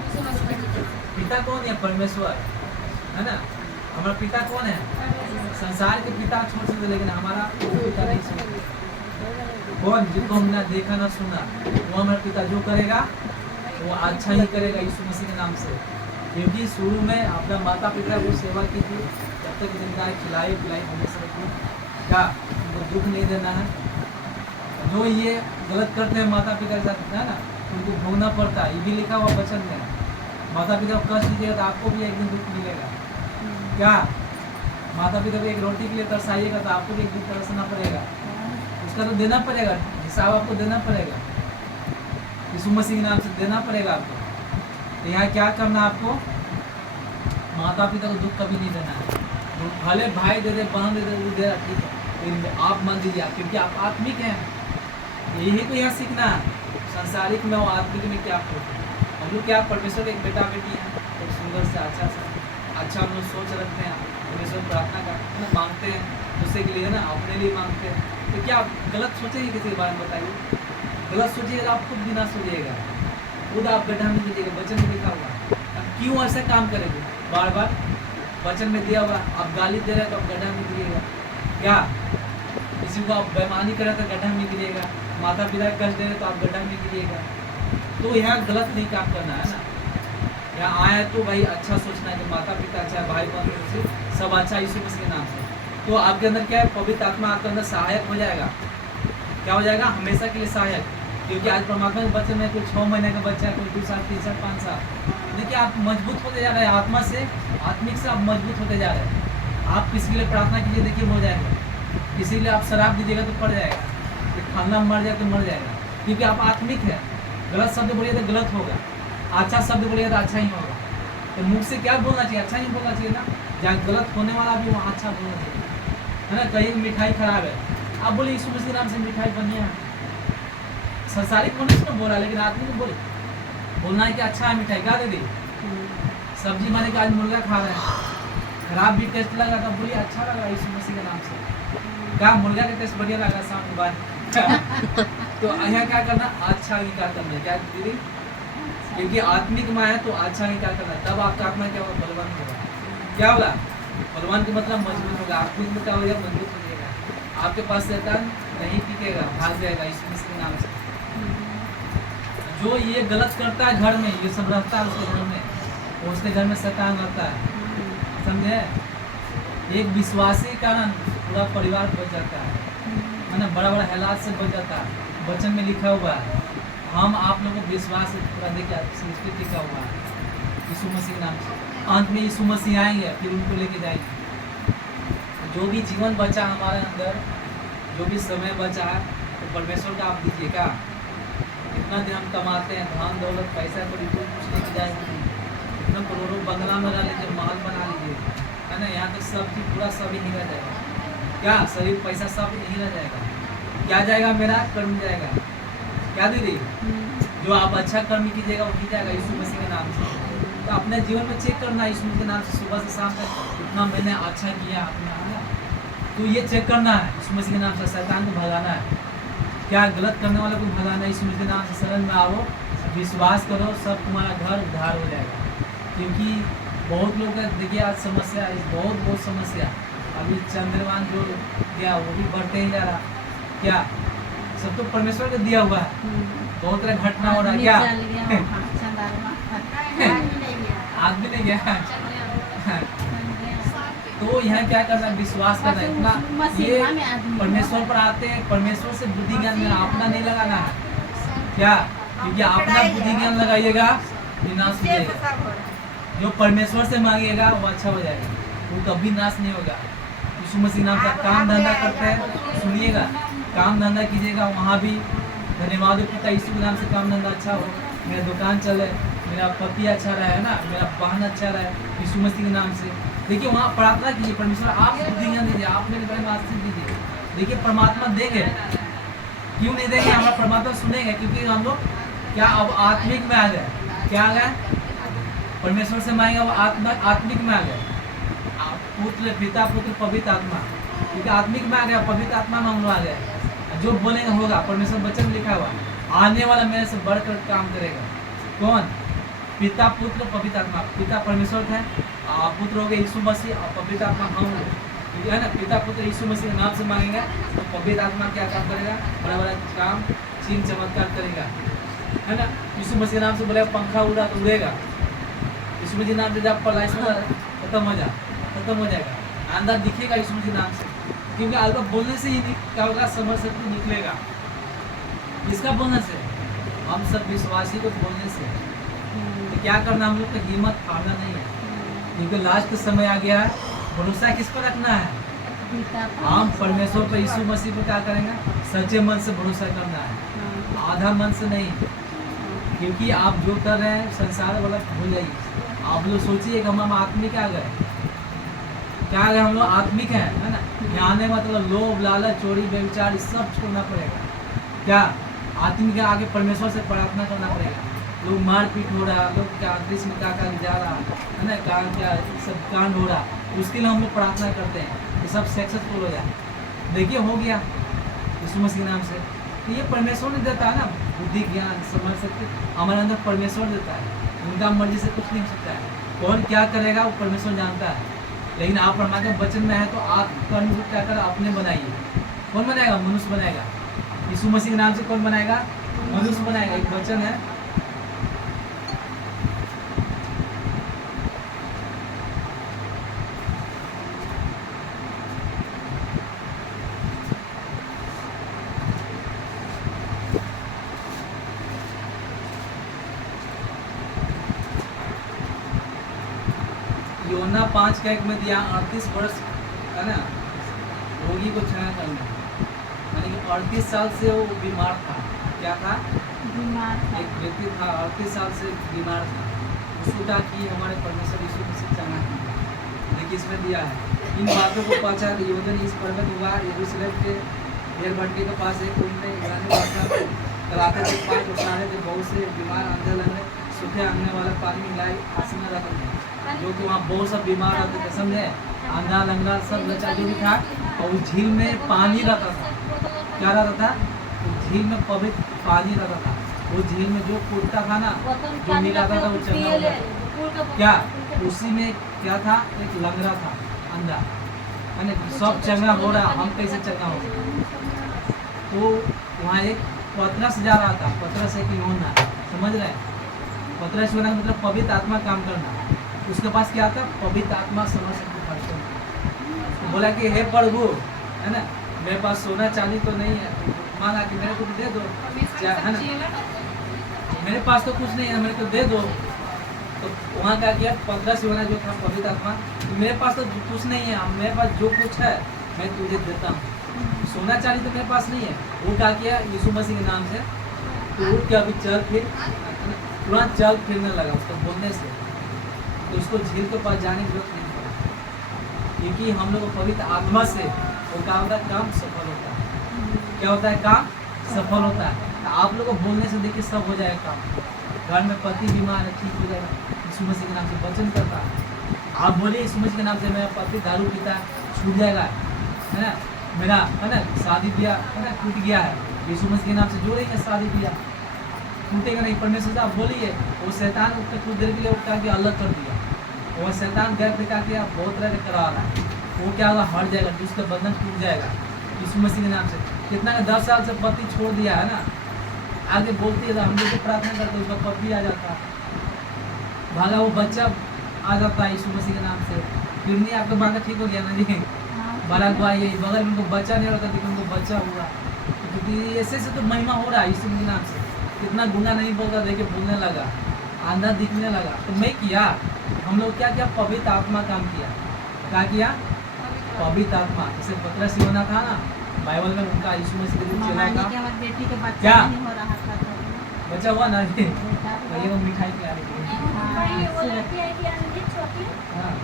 पिता कौन है? परमेश्वर, है ना। हमारा पिता कौन है? संसार के पिता छोड़ सकते, लेकिन हमारा पिता नहीं छोड़। कौन? जिनको हमने देखा ना सुना, वो हमारा पिता जो करेगा वो अच्छा ही करेगा यीशु मसीह के नाम से। क्योंकि शुरू में अपना माता पिता को सेवा कीजिए, जब तक जिंदा है खिलाई पिलाई हमेशा रखिए, क्या उनको दुख नहीं देना है। जो ये गलत करते हैं माता पिता के साथ है ना, उनको भोगना पड़ता है। ये भी लिखा हुआ वचन में, माता पिता को कष्ट दीजिएगा तो आपको भी एक दिन दुख मिलेगा। क्या माता पिता को एक रोटी के लिए तरसाइएगा तो आपको भी एक दिन तरसना पड़ेगा, उसका तो देना पड़ेगा, हिसाब आपको देना पड़ेगा, यीशु मसीह के नाम से देना पड़ेगा आपको। तो यहाँ क्या करना है आपको, माता पिता को दुख कभी नहीं देना है। भले भाई दे दे, बहन दे दे, वो दे रहा ठीक है, लेकिन आप मन दीजिए आप, क्योंकि आप आत्मिक हैं। यही को यहाँ सीखना है, संसारिक में और आत्मिक में क्या हो। हम लोग क्या परमेश्वर के एक बेटा बेटी हैं, एक सुंदर से अच्छा हम लोग सोच रखते हैं, परमेश्वर प्रार्थना करते मांगते हैं, दूसरे के लिए ना अपने लिए मांगते हैं। तो क्या आप गलत सोचेंगे किसी के बारे में, बताइए। गलत सोचिएगा आप खुद भी ना सोचिएगा, खुद आप गड्ढा में गिरिएगा। वचन में लिखा हुआ, अब क्यों ऐसे काम करेंगे बार बार, वचन में दिया हुआ आप गाली दे रहे तो आप गड्ढा में गिरिएगा। क्या किसी को आप बेईमानी कर रहे तो गड्ढा में गिरिएगा, माता पिता को कष्ट दे रहे तो आप गड्ढा में गिरिएगा। तो यहाँ गलत नहीं काम करना है ना। यहाँ आया तो भाई अच्छा सोचना है कि माता पिता अच्छा है, भाई बहन सब अच्छा यीशु मसीह के नाम से। तो आपके अंदर क्या है, पवित्र आत्मा आपके अंदर सहायक हो जाएगा। क्या हो जाएगा, हमेशा के लिए सहायक। क्योंकि आज परमात्मा के बच्चे में कोई 6 महीने का बच्चा है, कोई 2 साल 3 साल 5 साल, देखिए आप मजबूत होते जा रहे हैं आत्मा से, आत्मिक से आप मजबूत होते जा रहे हैं। आप किसी के लिए प्रार्थना कीजिए, देखिए हो जाएगा। किसी के लिए आप शराब दीजिएगा तो पड़ जाएगा, खाना मर जाए तो मर जाएगा, क्योंकि आप आत्मिक है। गलत शब्द बोलिए तो गलत होगा, अच्छा शब्द बोलिए तो अच्छा ही होगा। तो मुख से क्या बोलना चाहिए, अच्छा ही बोलना चाहिए ना। जहाँ गलत होने वाला भी वहाँ अच्छा बोलना चाहिए, है ना। कहीं मिठाई खराब है, आप बोले यीशु मसीह के नाम से मिठाई बनी है, संसारिक मनुष्य ने बोला, लेकिन आदमी ने बोले बोलना है कि अच्छा है मिठाई। क्या दे दी सब्जी माने कि आज मुर्गा खा रहे हैं, खराब भी टेस्ट लगा तब बोलिए अच्छा लगा यीशु मसीह के नाम से। क्या मुर्गा का टेस्ट बढ़िया लगा शाम के बाद। तो यहाँ क्या करना, अच्छा विकार करना। क्या दीदी, क्योंकि आत्मिक में है तो अच्छा विकार करना, तब आपका आत्मा क्या होगा, बलवान होगा। क्या होगा, बलवान का मतलब मजबूत होगा। आत्मिक में क्या होगा, मजबूत हो जाएगा। आपके पास शैतान नहीं टिकेगा, भाग जाएगा यीशु मसीह के नाम से। जो ये गलत करता है घर में, ये सब रहता है उसके घर में, उसके घर में शैतान रहता है, समझे। एक विश्वासी कारण पूरा परिवार बच जाता है ना, बड़ा बड़ा हालात से बच जाता है। वचन में लिखा हुआ है, हम आप लोगों को विश्वास से पूरा देखिए सृष्टि टिका हुआ है यीशु मसीह के नाम से। अंत में यीशु मसीह आएंगे, फिर उनको लेके जाएंगे। जो भी जीवन बचा हमारे अंदर, जो भी समय बचा है, तो परमेश्वर का आप दीजिए। क्या इतना दिन हम कमाते हैं, धन दौलत पैसा को कोई कुछ लेके जाएंगे, इतना करोड़ों बंगला में रह लीजिए, महल बना लीजिए, है ना। यहाँ तक सब चीज पूरा सब यहीं रह जाएगा। क्या शरीर पैसा सब यहीं रह जाएगा। क्या जाएगा, मेरा कर्म जाएगा। क्या दीदी, जो आप अच्छा कर्म कीजिएगा वही जाएगा यीशु मसीह के नाम से। तो अपने जीवन में चेक करना यीशु मसीह के नाम से, सुबह से शाम तक कितना मैंने अच्छा किया अपना, है ना। तो ये चेक करना है यीशु मसीह के नाम से, शैतान को भगाना है। क्या गलत करने वाले को भगाना है यीशु मसीह के नाम से। शरण में आओ, विश्वास करो, सब तुम्हारा घर उद्धार हो जाएगा। क्योंकि बहुत लोग देखिए आज समस्या, बहुत समस्या। अभी चंद्रमान जो गया वो भी बढ़ते ही जा रहा। क्या सब तो परमेश्वर को दिया हुआ है, बहुत तरह घटना हो रहा है। क्या आदमी नहीं गया। तो यहाँ क्या करना है, विश्वास करना है इतना। ये परमेश्वर पर आते हैं, परमेश्वर से बुद्धि ज्ञान में अपना नहीं लगाना है। क्या, क्योंकि अपना बुद्धि ज्ञान लगाइएगा विनाश हो जाएगा। जो परमेश्वर से मांगिएगा वो अच्छा हो जाएगा, वो कभी नाश नहीं होगा। यीशु मसीह नाम का काम धंधा करते हैं, सुनिएगा, काम धंधा कीजिएगा, वहाँ भी धन्यवाद हो पिता यीशु के नाम से काम धंधा अच्छा हो, मेरा दुकान चले, मेरा पति अच्छा रहे, ना मेरा बहन अच्छा रहे, यीशु मसीह के नाम से। देखिए वहाँ प्रार्थना कीजिए, परमेश्वर आप बुद्धि ज्ञान दीजिए, आप मेरे भाई में आशीष दीजिए। देखिए परमात्मा देंगे, क्यों नहीं देंगे, हमारा परमात्मा सुनेंगे। क्योंकि हम लोग क्या अब आत्मिक में आ गए। क्या आ गए, परमेश्वर से मांगेगा वो आत्मिक में आ गए। पुत्र पिता पुत्र पवित्र आत्मा, क्योंकि आत्मिक में आ गया, पवित्र आत्मा में हम लोग आ गए। जो बोलेंगे होगा, परमेश्वर वचन लिखा हुआ, आने वाला मेरे से बढ़कर काम करेगा। कौन, पिता पुत्र पवित्र आत्मा। पिता परमेश्वर है, पुत्र हो गए यीशु मसीह, और पवित्र आत्मा हम लोग, है ना। पिता पुत्र यीशु मसीह के नाम से मांगेंगे तो पवित्र आत्मा क्या काम करेगा, बड़ा बड़ा काम चिन्ह चमत्कार करेगा, है ना। यीशु मसीह के नाम से बोले पंखा उड़ा तो उड़ेगा। यीशु मसीह नाम से जब पढ़ा खत्म हो जाएगा। अंदर दिखेगा यीशु मसीह नाम से, क्योंकि अल्लाह बोलने से ही क्या होगा, समझ सकते निकलेगा। किसका बोलने से? हम सब विश्वासी को बोलने से। तो क्या करना, हम लोग को हिम्मत हारना नहीं है, क्योंकि लास्ट का समय आ गया है। भरोसा किस पर रखना है? हम परमेश्वर पर, यीशु मसीह पर क्या करेंगे? सच्चे मन से भरोसा करना है, आधा मन से नहीं। क्योंकि आप जो कर रहे हैं संसार वाला भूल जाइए। आप लोग सोचिए कि हम आत्मिक आ गए, क्या आ गए? हम लोग आत्मिक हैं, है ना। यहाँ आने मतलब लोभ, लालच, चोरी, व्यभिचार सब छोड़ना पड़ेगा। क्या आत्मिक आगे परमेश्वर से प्रार्थना करना पड़ेगा। लोग मारपीट हो रहा, लोग क्या दृश्य में क्या जा रहा है ना, क्या सब कांड हो रहा, उसके लिए हम लोग प्रार्थना करते हैं कि सब सक्सेसफुल हो जाए। देखिए हो गया यीशु मसीह के नाम से। तो ये परमेश्वर ने देता है ना, बुद्धि, ज्ञान, समझ सकते हमारे अंदर परमेश्वर देता है। उनका मर्जी से कुछ नहीं हो सकता है। कौन क्या करेगा वो परमेश्वर जानता है। लेकिन आप परमात्मा के वचन में है तो आप कर्म क्या कर अपने बनाइए। कौन बनाएगा? मनुष्य बनाएगा। यीशु मसीह के नाम से कौन बनाएगा? मनुष्य बनाएगा। एक वचन है, योना 5:1 में दिया 38 वर्ष है ना, रोगी को छाया करना, यानी कि 38 साल से वो बीमार था। क्या था? बीमार था। एक व्यक्ति था 38 साल से बीमार था। उसको क्या की हमारे परमेश्वर यीशु मसीह चंगा किया। देखिए इसमें दिया है, इन बातों को पहुँचा योजन इस पर्वत हुआ यरूशलेम के भेड़ भटके के पास एक उनने इब्रानी भाषा कराते थे। 5 उठाने थे, बहुत से बीमार, अंधे लंगड़े, सूखे आंगने वाला पानी मिलाई आसन रखते थे, जो कि वहाँ बहुत सब बीमार रहते थे, समझे, अंधा लंगड़ा सब बच्चा जो भी था। और उस झील में पानी रहता था। क्या रहता था? उस झील में पवित्र पानी रहता था। उस झील में जो कूदता था ना, जो मिलाता था वो चंगा हो जाता। क्या उसी में क्या था? एक लंगड़ा था, अंधा, है ना। सब चंगा हो रहा, हम कैसे चंगा हो सकते? तो वहाँ एक पतरस जा रहा था, पतरस एक यूहन्ना, समझ रहे हैं? पतरस होना मतलब पवित्र आत्मा काम करना। उसके पास क्या था? पवित्र आत्मा समझ सकते खर्च करना। तो बोला कि हे प्रभु, है ना, मेरे पास सोना चांदी तो नहीं है, मांगा कि मेरे को दे दो, है ना, मेरे पास तो कुछ नहीं है, मेरे को दे दो। तो वहाँ क्या किया? पतरस होना जो था पवित्र आत्मा, तो मेरे पास तो कुछ नहीं है, मेरे पास जो कुछ है मैं तुझे देता हूँ। सोना चांदी तो मेरे पास नहीं है। वो क्या किया? यीशु मसीह के नाम से तो उठ के अभी चल फिर तुरंत चल फिरने लगा उसको बोलने से। तो उसको झील के पास जाने की जरूरत नहीं पड़ा, क्योंकि हम लोग को पवित्र आत्मा से वो क्या होता है? काम सफल होता है। क्या होता है? काम सफल होता है। तो आप लोग को बोलने से देखिए सब हो जाएगा काम। घर में पति बीमार है, ठीक हो जाएगा, यीशु मसीह के नाम से वचन करता है। आप बोलिए यीशु मसीह के नाम से मेरा पति दारू पीता है, छूट जाएगा, है ना, मेरा, है ना, शादी ब्याह, है ना, टूट गया है, यीशु मसीह के नाम से जोड़ेंगे, शादी ब्याह टूटेगा नहीं। परमेश्वर से आप बोलिए, वो शैतान उसको कुछ देर के लिए उठा के अलग कर दिया, वो शैतान गैर दिखा के आप बहुत तरह के करा रहा है, वो क्या होगा? हट जाएगा, जिसका बंधन टूट जाएगा यीशु मसीह के नाम से। कितना 10 साल से पति छोड़ दिया है ना, आगे बोलती है, हम लोग को प्रार्थना करते उसका पति आ जाता है, भागा वो बच्चा आ जाता है यीशु मसीह के नाम से। फिर नहीं आपका भागा ठीक हो गया ना जी, बारात भाई ये बगल में उनको बच्चा नहीं होता, लेकिन उनको बच्चा हुआ, क्योंकि ऐसे से तो महिमा हो रहा है यीशु के नाम से। कितना गुना नहीं बोलता, देखिए बोलने लगा, आंधा दिखने लगा। तो मैं किया, हम लोग क्या किया? पवित्र आत्मा काम किया। क्या किया? पवित्र आत्मा। जैसे पतरस यूहन्ना था ना, बाइबल में उनका यीशु मसीह के चेला था। बेटी के बच्चा क्या? नहीं हो रहा था तो बच्चा हुआ ना, ये वो मिठाई खिला रही थी। हाँ,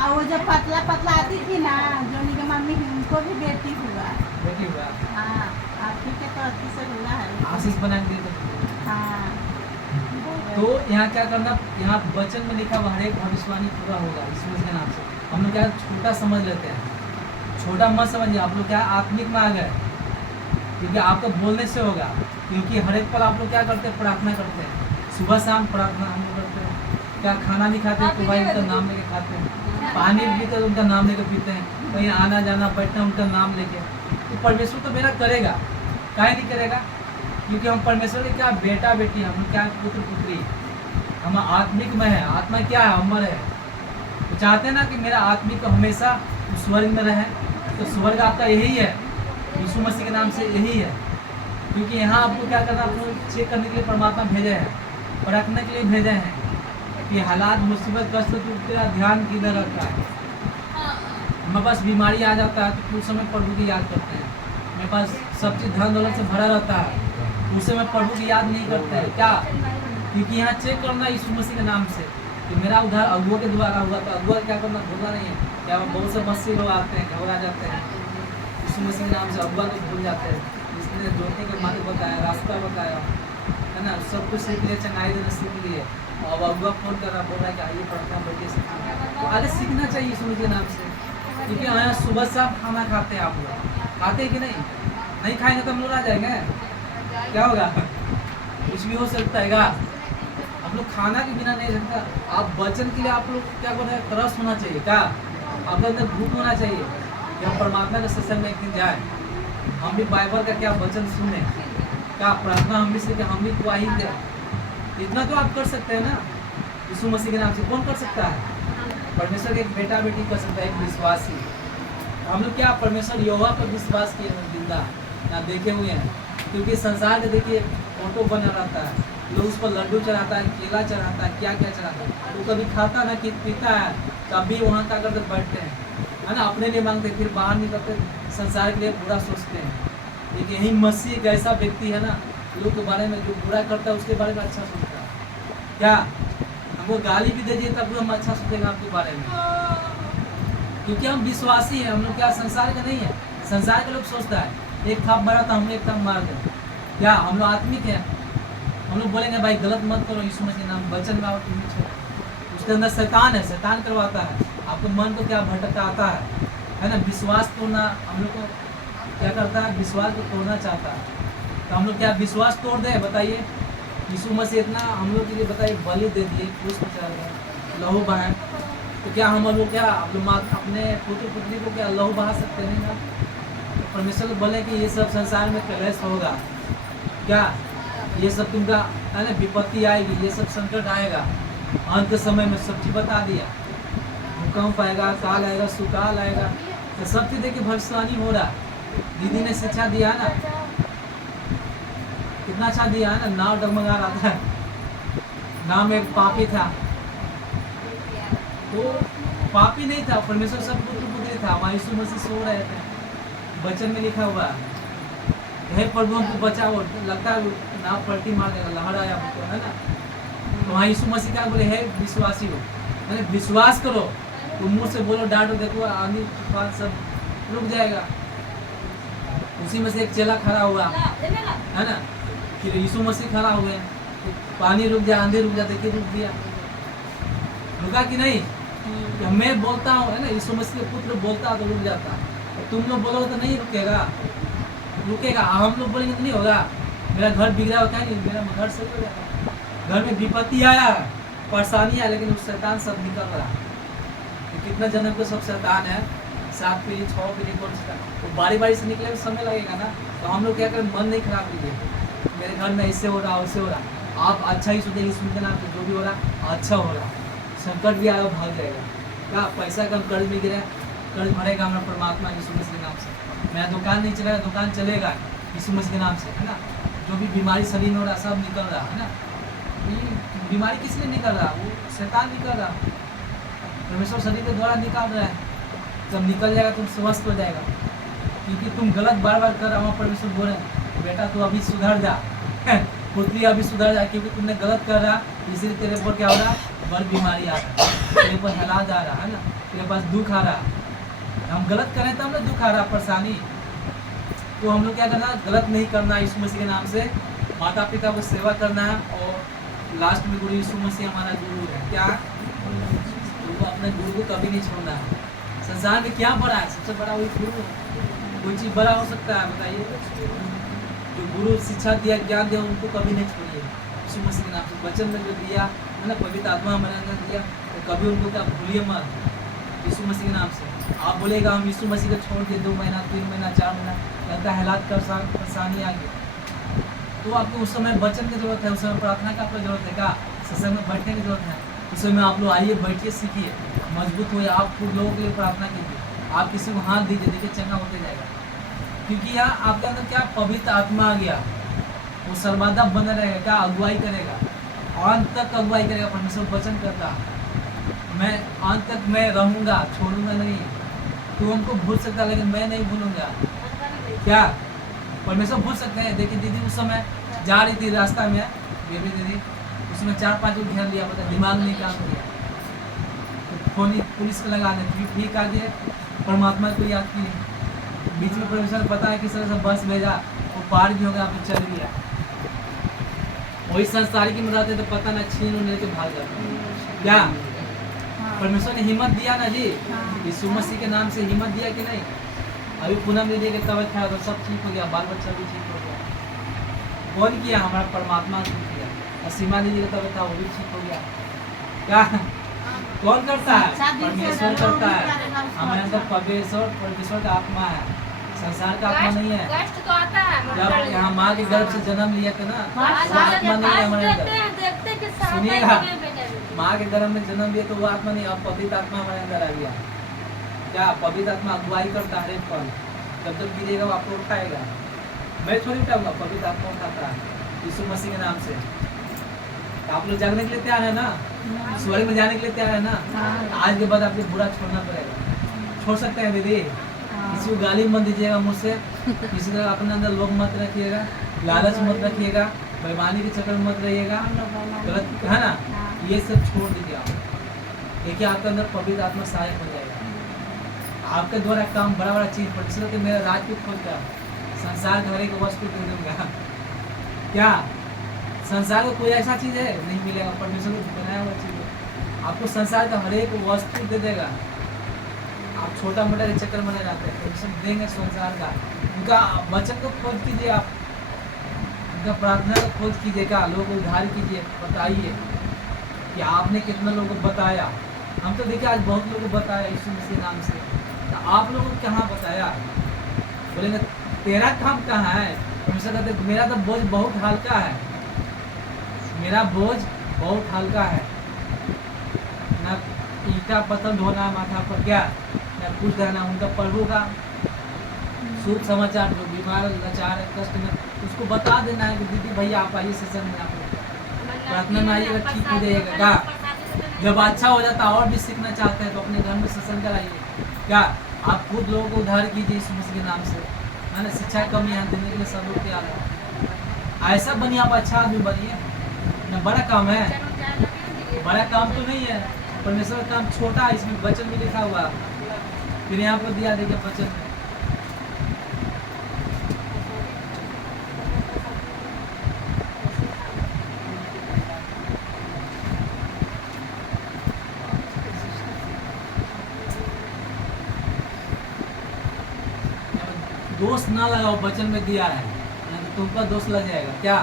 और वो जब पतला पतला आती थी ना, जोनी की मम्मी थी, उनको भी बेटी हुआ। बेटी हुआ, हाँ, आप ही के तो अति से हुआ है। आशीष बना के दे दो। हाँ, तो यहाँ क्या करना? यहाँ वचन में लिखा हुआ हर एक भविष्यवाणी पूरा होगा यीशु मसीह के नाम से। हम लोग क्या छोटा समझ लेते हैं, छोटा मत समझिए। आप लोग क्या आत्मिक में आ गए, क्योंकि आपको बोलने से होगा। क्योंकि हर एक पल आप लोग क्या करते हैं? प्रार्थना करते हैं, सुबह शाम प्रार्थना हम लोग करते हैं। क्या खाना नहीं खाते तो भाई उनका नाम लेके खाते हैं, पानी भी पीते उनका नाम लेके पीते हैं, कहीं आना जाना बैठना उनका नाम लेके। तो परमेश्वर तो मेरा करेगा, काहे नहीं करेगा? क्योंकि हम परमेश्वर के क्या बेटा बेटी, हम क्या पुत्र पुत्री, हम आत्मिक में है। आत्मा क्या है? अमर है। तो चाहते हैं ना कि मेरा आत्मिक हमेशा स्वर्ग में रहे, तो स्वर्ग आपका यही है, यीशु मसीह के नाम से यही है। क्योंकि यहाँ आपको क्या करना, आपको चेक करने के लिए परमात्मा भेजे हैं, परखने के लिए भेजे हैं कि हालात मुसीबत कष्ट तो तेरा ध्यान किधर रहता है। हमारे पास बीमारी आ जाता है तो उस समय प्रभु की याद करते हैं। मेरे पास सब चीज़ धन दौलत से भरा रहता है, उस समय प्रभु की याद नहीं करते हैं। क्या? क्योंकि यहाँ चेक करना यीशु मसीह के नाम से कि मेरा उद्धार अगुआ के द्वारा हुआ, तो अगुआ क्या करना भूलना नहीं है। क्या बहुत से मसीह लोग आते हैं, घबरा जाते हैं, यीशु मसीह के नाम से अगुआ को भूल जाते हैं। इसने जोड़ने के मार्ग बताया, रास्ता बताया, है ना, सब कुछ सीख लिए, चंगाई देना सीख लिए। और अगुआ फोन कर रहा, बोल रहा है कि आइए प्रार्थना बैठिए सीखिए। तो आगे सीखना चाहिए यीशु मसीह के नाम से। क्योंकि यहाँ सुबह शाम खाना खाते हैं, आप लोग खाते हैं कि नहीं? नहीं खाएंगे तो हम लोग आ जाएंगे, क्या होगा? कुछ भी हो सकता है क्या? आप लोग खाना के बिना नहीं सकता। आप वचन के लिए आप लोग क्या कर रहे हैं, तरस होना चाहिए। क्या आपके अंदर भूख होना चाहिए कि हम परमात्मा के सत्संग में एक दिन जाए, हम भी बाइबल का क्या वचन सुने, क्या प्रार्थना हम भी सीखे, हम भी गवाही दें। इतना तो आप कर सकते हैं ना यीशु मसीह के नाम से। कौन कर सकता है? परमेश्वर के एक बेटा बेटी कर सकता है, एक विश्वासी। हम लोग क्या परमेश्वर यहोवा पर विश्वास किए हैं, जिंदा ना देखे हुए हैं। क्योंकि संसार के देखिए फोटो बना रहता है, लोग उस पर लड्डू चढ़ाता है, केला चढ़ाता है, क्या क्या चढ़ाता है। वो कभी खाता ना कि पीता है, कभी वहाँ का करते बैठते हैं, है ना, अपने लिए मांगते, फिर बाहर निकलते संसार के लिए बुरा सोचते हैं। लेकिन यही मसीह एक ऐसा व्यक्ति है ना, लोग के बारे में जो बुरा करता है उसके बारे में अच्छा सोचता है। क्या हमको गाली भी दे दिए तब भी हम अच्छा सोचेंगे आपके बारे में, क्योंकि हम विश्वासी हैं। हम लोग क्या संसार का नहीं है। संसार के लोग सोचता है एक थाप मारा था, हमने एक थाप मार दें। क्या हम लोग आत्मिक हैं? हम लोग बोलेंगे भाई गलत मत करो, यीशु मसीह के नाम वचन में आओ, तुम उसके अंदर शैतान है, शैतान करवाता है आपको मन को क्या भटकाता है ना। विश्वास तोड़ना हम लोग को क्या करता है, विश्वास को तोड़ना चाहता है। तो हम लोग क्या विश्वास तोड़ दें? बताइए। यीशु मसीह इतना हम लोग के लिए बताइए बलि दे दिए, क्रूस पर चढ़ा गया, लहू बहाए, तो क्या हम लोग क्या आप लोग अपने पुत्र पुत्री को क्या लहू बहा सकते हैं ना? तो परमेश्वर को बोले कि ये सब संसार में कलेश होगा, क्या ये सब तुमका है ना विपत्ति आएगी, ये सब संकट आएगा। अंत समय में सब चीज बता दिया, भूकंप आएगा, काल आएगा, सुकाल आएगा, तो सब चीज देखिए भविष्यवाणी हो रहा। दीदी ने शिक्षा दिया ना, कितना अच्छा दिया है ना। नाव डगमगा रहा था, नाव में एक पापी था, तो पापी नहीं था, परमेश्वर सब पुत्र पुत्री था। वहाँ यीशु मसीह सो रहे थे, वचन में लिखा हुआ है हे प्रभु हमको बचाओ, लगता है नाव पलटी मार देगा, लहर आया हमको, है ना। तो वहाँ यीशु मसीह क्या बोले, हे विश्वासी हो, मैंने विश्वास करो, तुम मुँह से बोलो डांटो, देखो आंधी तूफान सब रुक जाएगा। उसी में से एक चेला खड़ा हुआ, है ना, फिर यीशु मसीह खड़ा हुए, तो पानी रुक जाए, आंधी रुक जाए, देखिए रुक गया, रुका कि नहीं? तो मैं बोलता हूँ, है ना, यीशु मसीह के पुत्र बोलता तो रुक जाता, तुम लोग बोलो तो नहीं रुकेगा, रुकेगा। हम लोग बोलेंगे तो नहीं होगा। मेरा घर बिगड़ा होता है नहीं, मेरा घर सही हो जाता। घर में विपत्ति आया, परेशानी आया, लेकिन उस शैतान सब निकल रहा है। तो कितना जन्म को सब शैतान है, 7 पीढ़ी 6 पीढ़ी कौन सा, तो बारी बारी से निकले में समय लगेगा ना। तो हम लोग क्या करें, मन नहीं खराब कीजिए, मेरे घर में ऐसे हो रहा वैसे हो रहा। आप अच्छा ही सोचेंगे, सुनते ना, जो भी हो रहा अच्छा हो रहा। संकट भी आया भाग जाएगा। क्या पैसा कम कर्ज में गिरा, कर्ज भरेगा हमारा परमात्मा यीशु मसीह के नाम से। मेरा दुकान नहीं चलेगा, दुकान चलेगा यीशु मसीह के नाम से, है ना। जो भी बीमारी शरीर में हो रहा सब निकल रहा है ना। ये बीमारी किस लिए निकल रहा, वो शैतान निकल रहा, परमेश्वर शरीर के द्वारा निकाल रहा है। जब निकल जाएगा तुम स्वस्थ हो जाएगा, क्योंकि तुम गलत बार बार कर रहा हो। परमेश्वर बोले बेटा तू अभी सुधर जा, पुत्री अभी सुधर जा, क्योंकि तुमने गलत कर रहा, इसलिए तेरे ऊपर क्या हो रहा, बड़ बीमारी आ रहा, तेरे ऊपर हालात आ रहा है ना, तेरे पास दुख आ रहा। हम गलत करें तो हम लोग दुख आ रहा, परेशानी। तो हम लोग क्या करना, गलत नहीं करना, यीशु मसीह के नाम से माता पिता को सेवा करना है। और लास्ट में गुरु यीशु मसीह हमारा गुरु है। क्या तो अपने गुरु को कभी नहीं छोड़ना है। संसार में क्या बड़ा है, सबसे बड़ा वही गुरु है। कोई चीज़ बड़ा हो सकता है बताइए? जो गुरु शिक्षा दिया, ज्ञान दिया, उनको कभी नहीं छोड़िए यीशु मसीह के नाम से। वचन में जो दिया है ना, पवित्र आत्मा हमारे दिया, तो कभी उनको क्या भूलिए मत यीशु मसीह के नाम से। आप बोलेगा हम यीशु मसीह को छोड़ दिए 2 महीना 3 महीना 4 महीना, लगता है हालात का परेशानी आ गई, तो आपको उस समय वचन की जरूरत है, उस समय प्रार्थना का आपको जरूरत है, क्या सत्संग में बैठने की जरूरत है। उस समय आप लोग आइए, बैठिए, सीखिए, मजबूत होइए, आप खुद लोगों के लिए प्रार्थना कीजिए, आप किसी को हाथ दीजिए, देखिए चंगा होते जाएगा। क्योंकि यहाँ आपके अंदर क्या पवित्र आत्मा आ गया, वो सर्वदा बना रहेगा, क्या अगुवाई करेगा, अंत तक अगुवाई करेगा। परमेश्वर वचन करता, मैं अंत तक मैं रहूंगा, छोड़ूंगा नहीं। तू हमको भूल सकता लेकिन मैं नहीं भूलूंगा। क्या परमेश्वर भूल सकते हैं? देखिए दीदी उस समय जा रही थी रास्ता में, बेबी दीदी, उसमें 4-5 को घेर लिया, पता दिमाग नहीं काम किया, तो फोन पुलिस को लगा दे, ठीक आ गए, परमात्मा को याद किए, बीच में परमेश्वर पता है किस तरह से बस भेजा, वो पार भी हो गया, फिर चल गया। वही संसारी की मदद है तो पता ना छीन उन्हें तो भाग जाता। क्या परमेश्वर ने हिम्मत दिया ना जी, यीशु मसीह के नाम से हिम्मत दिया कि नहीं? अभी पूनम दीदी के तबियत खराब तो सब ठीक हो गया, बाल बच्चा भी ठीक हो गया। कौन किया? हमारा परमात्मा ने किया। और सीमा दीदी का तबियत था वो भी ठीक हो गया। क्या कौन करता है? परमेश्वर करता है। हमारे अंदर परमेश्वर का आत्मा है, संसार का आत्मा नहीं है। कष्ट तो आता है, जब यहाँ माँ के गर्भ से जन्म लिया था ना, वो आत्मा नहीं है हमारे अंदर। सुनिएगा, माँ के गर्भ में जन्म लिया तो वो आत्मा नहीं, अब पवित्र आत्मा हमारे अंदर आ गया। क्या पवित्र आत्मा अगुवाई करता है? पल जब तक गिरेगा वो आपको उठाएगा। मैं थोड़ी उठाऊंगा, पवित्र आत्मा उठाता है यीशु मसीह के नाम से। आप लोग जागने के लिए तैयार है ना? स्वर्ग में जाने के लिए तैयार है ना? आज के बाद आपको बुरा छोड़ना पड़ेगा। छोड़ सकते हैं दीदी? किसी को गाली मत दीजिएगा मुझसे, किसी का अपने अंदर लोभ मत रखिएगा, लालच मत रखिएगा, बेईमानी के चक्कर में मत रहिएगा, गलत है ना? ये सब छोड़ दीजिए आप। देखिए आपके अंदर पवित्र आत्मा सहायक हो जाएगा। आपके द्वारा काम बड़ा बड़ा चीज परमेश्वर के मेरा राज को खोलता है, संसार के हर एक वस्तु दे दूंगा। क्या संसार में कोई ऐसा चीज है नहीं मिलेगा? परमेश्वर ने बनाया हुआ चीज है, आपको संसार का हर एक वस्तु दे देगा। आप छोटा मोटा के चक्कर में जाते हैं, परमेश्वर देंगे संसार का। उनका वचन को खोज कीजिए, आप उनका प्रार्थना को खोज कीजिएगा, लोगों को उद्धार कीजिए, बताइए कि आपने कितना लोगों को बताया। हम तो देखिए आज बहुत लोगों को बताया यीशु मसीह के नाम से, तो आप लोगों को कहाँ बताया? बोलेंगे तेरा काम कहाँ है? परमेश्वर कहते मेरा तो बोझ बहुत हल्का है, मेरा बोझ बहुत हल्का है। ना ईटा पत्थर ढोना माथा पर, क्या ना कुछ देना। उनका प्रभु का शुभ समाचार, जो बीमार लाचार है कष्ट में, उसको बता देना है कि दीदी भैया आप आइए सत्संग में, आप प्रार्थना में आइएगा, ठीक हो जाइएगा। क्या जब अच्छा हो जाता है और भी सीखना चाहते हैं तो अपने घर में सत्संग कराइए। क्या आप खुद लोगों को उद्धार कीजिए यीशु मसीह के नाम से, है ना? शिक्षा कम यहाँ देने के लिए सब लोग तैयार है। ऐसा बनिए, आप अच्छा आदमी बनिए ना। बड़ा काम है, बड़ा काम तो नहीं है। परमेश्वर का काम छोटा है, इसमें वचन में लिखा हुआ, फिर यहाँ पर दिया देखिए वचन में। दोष ना लगाओ, वचन में दिया है, तो तुम पर दोष लग जाएगा। क्या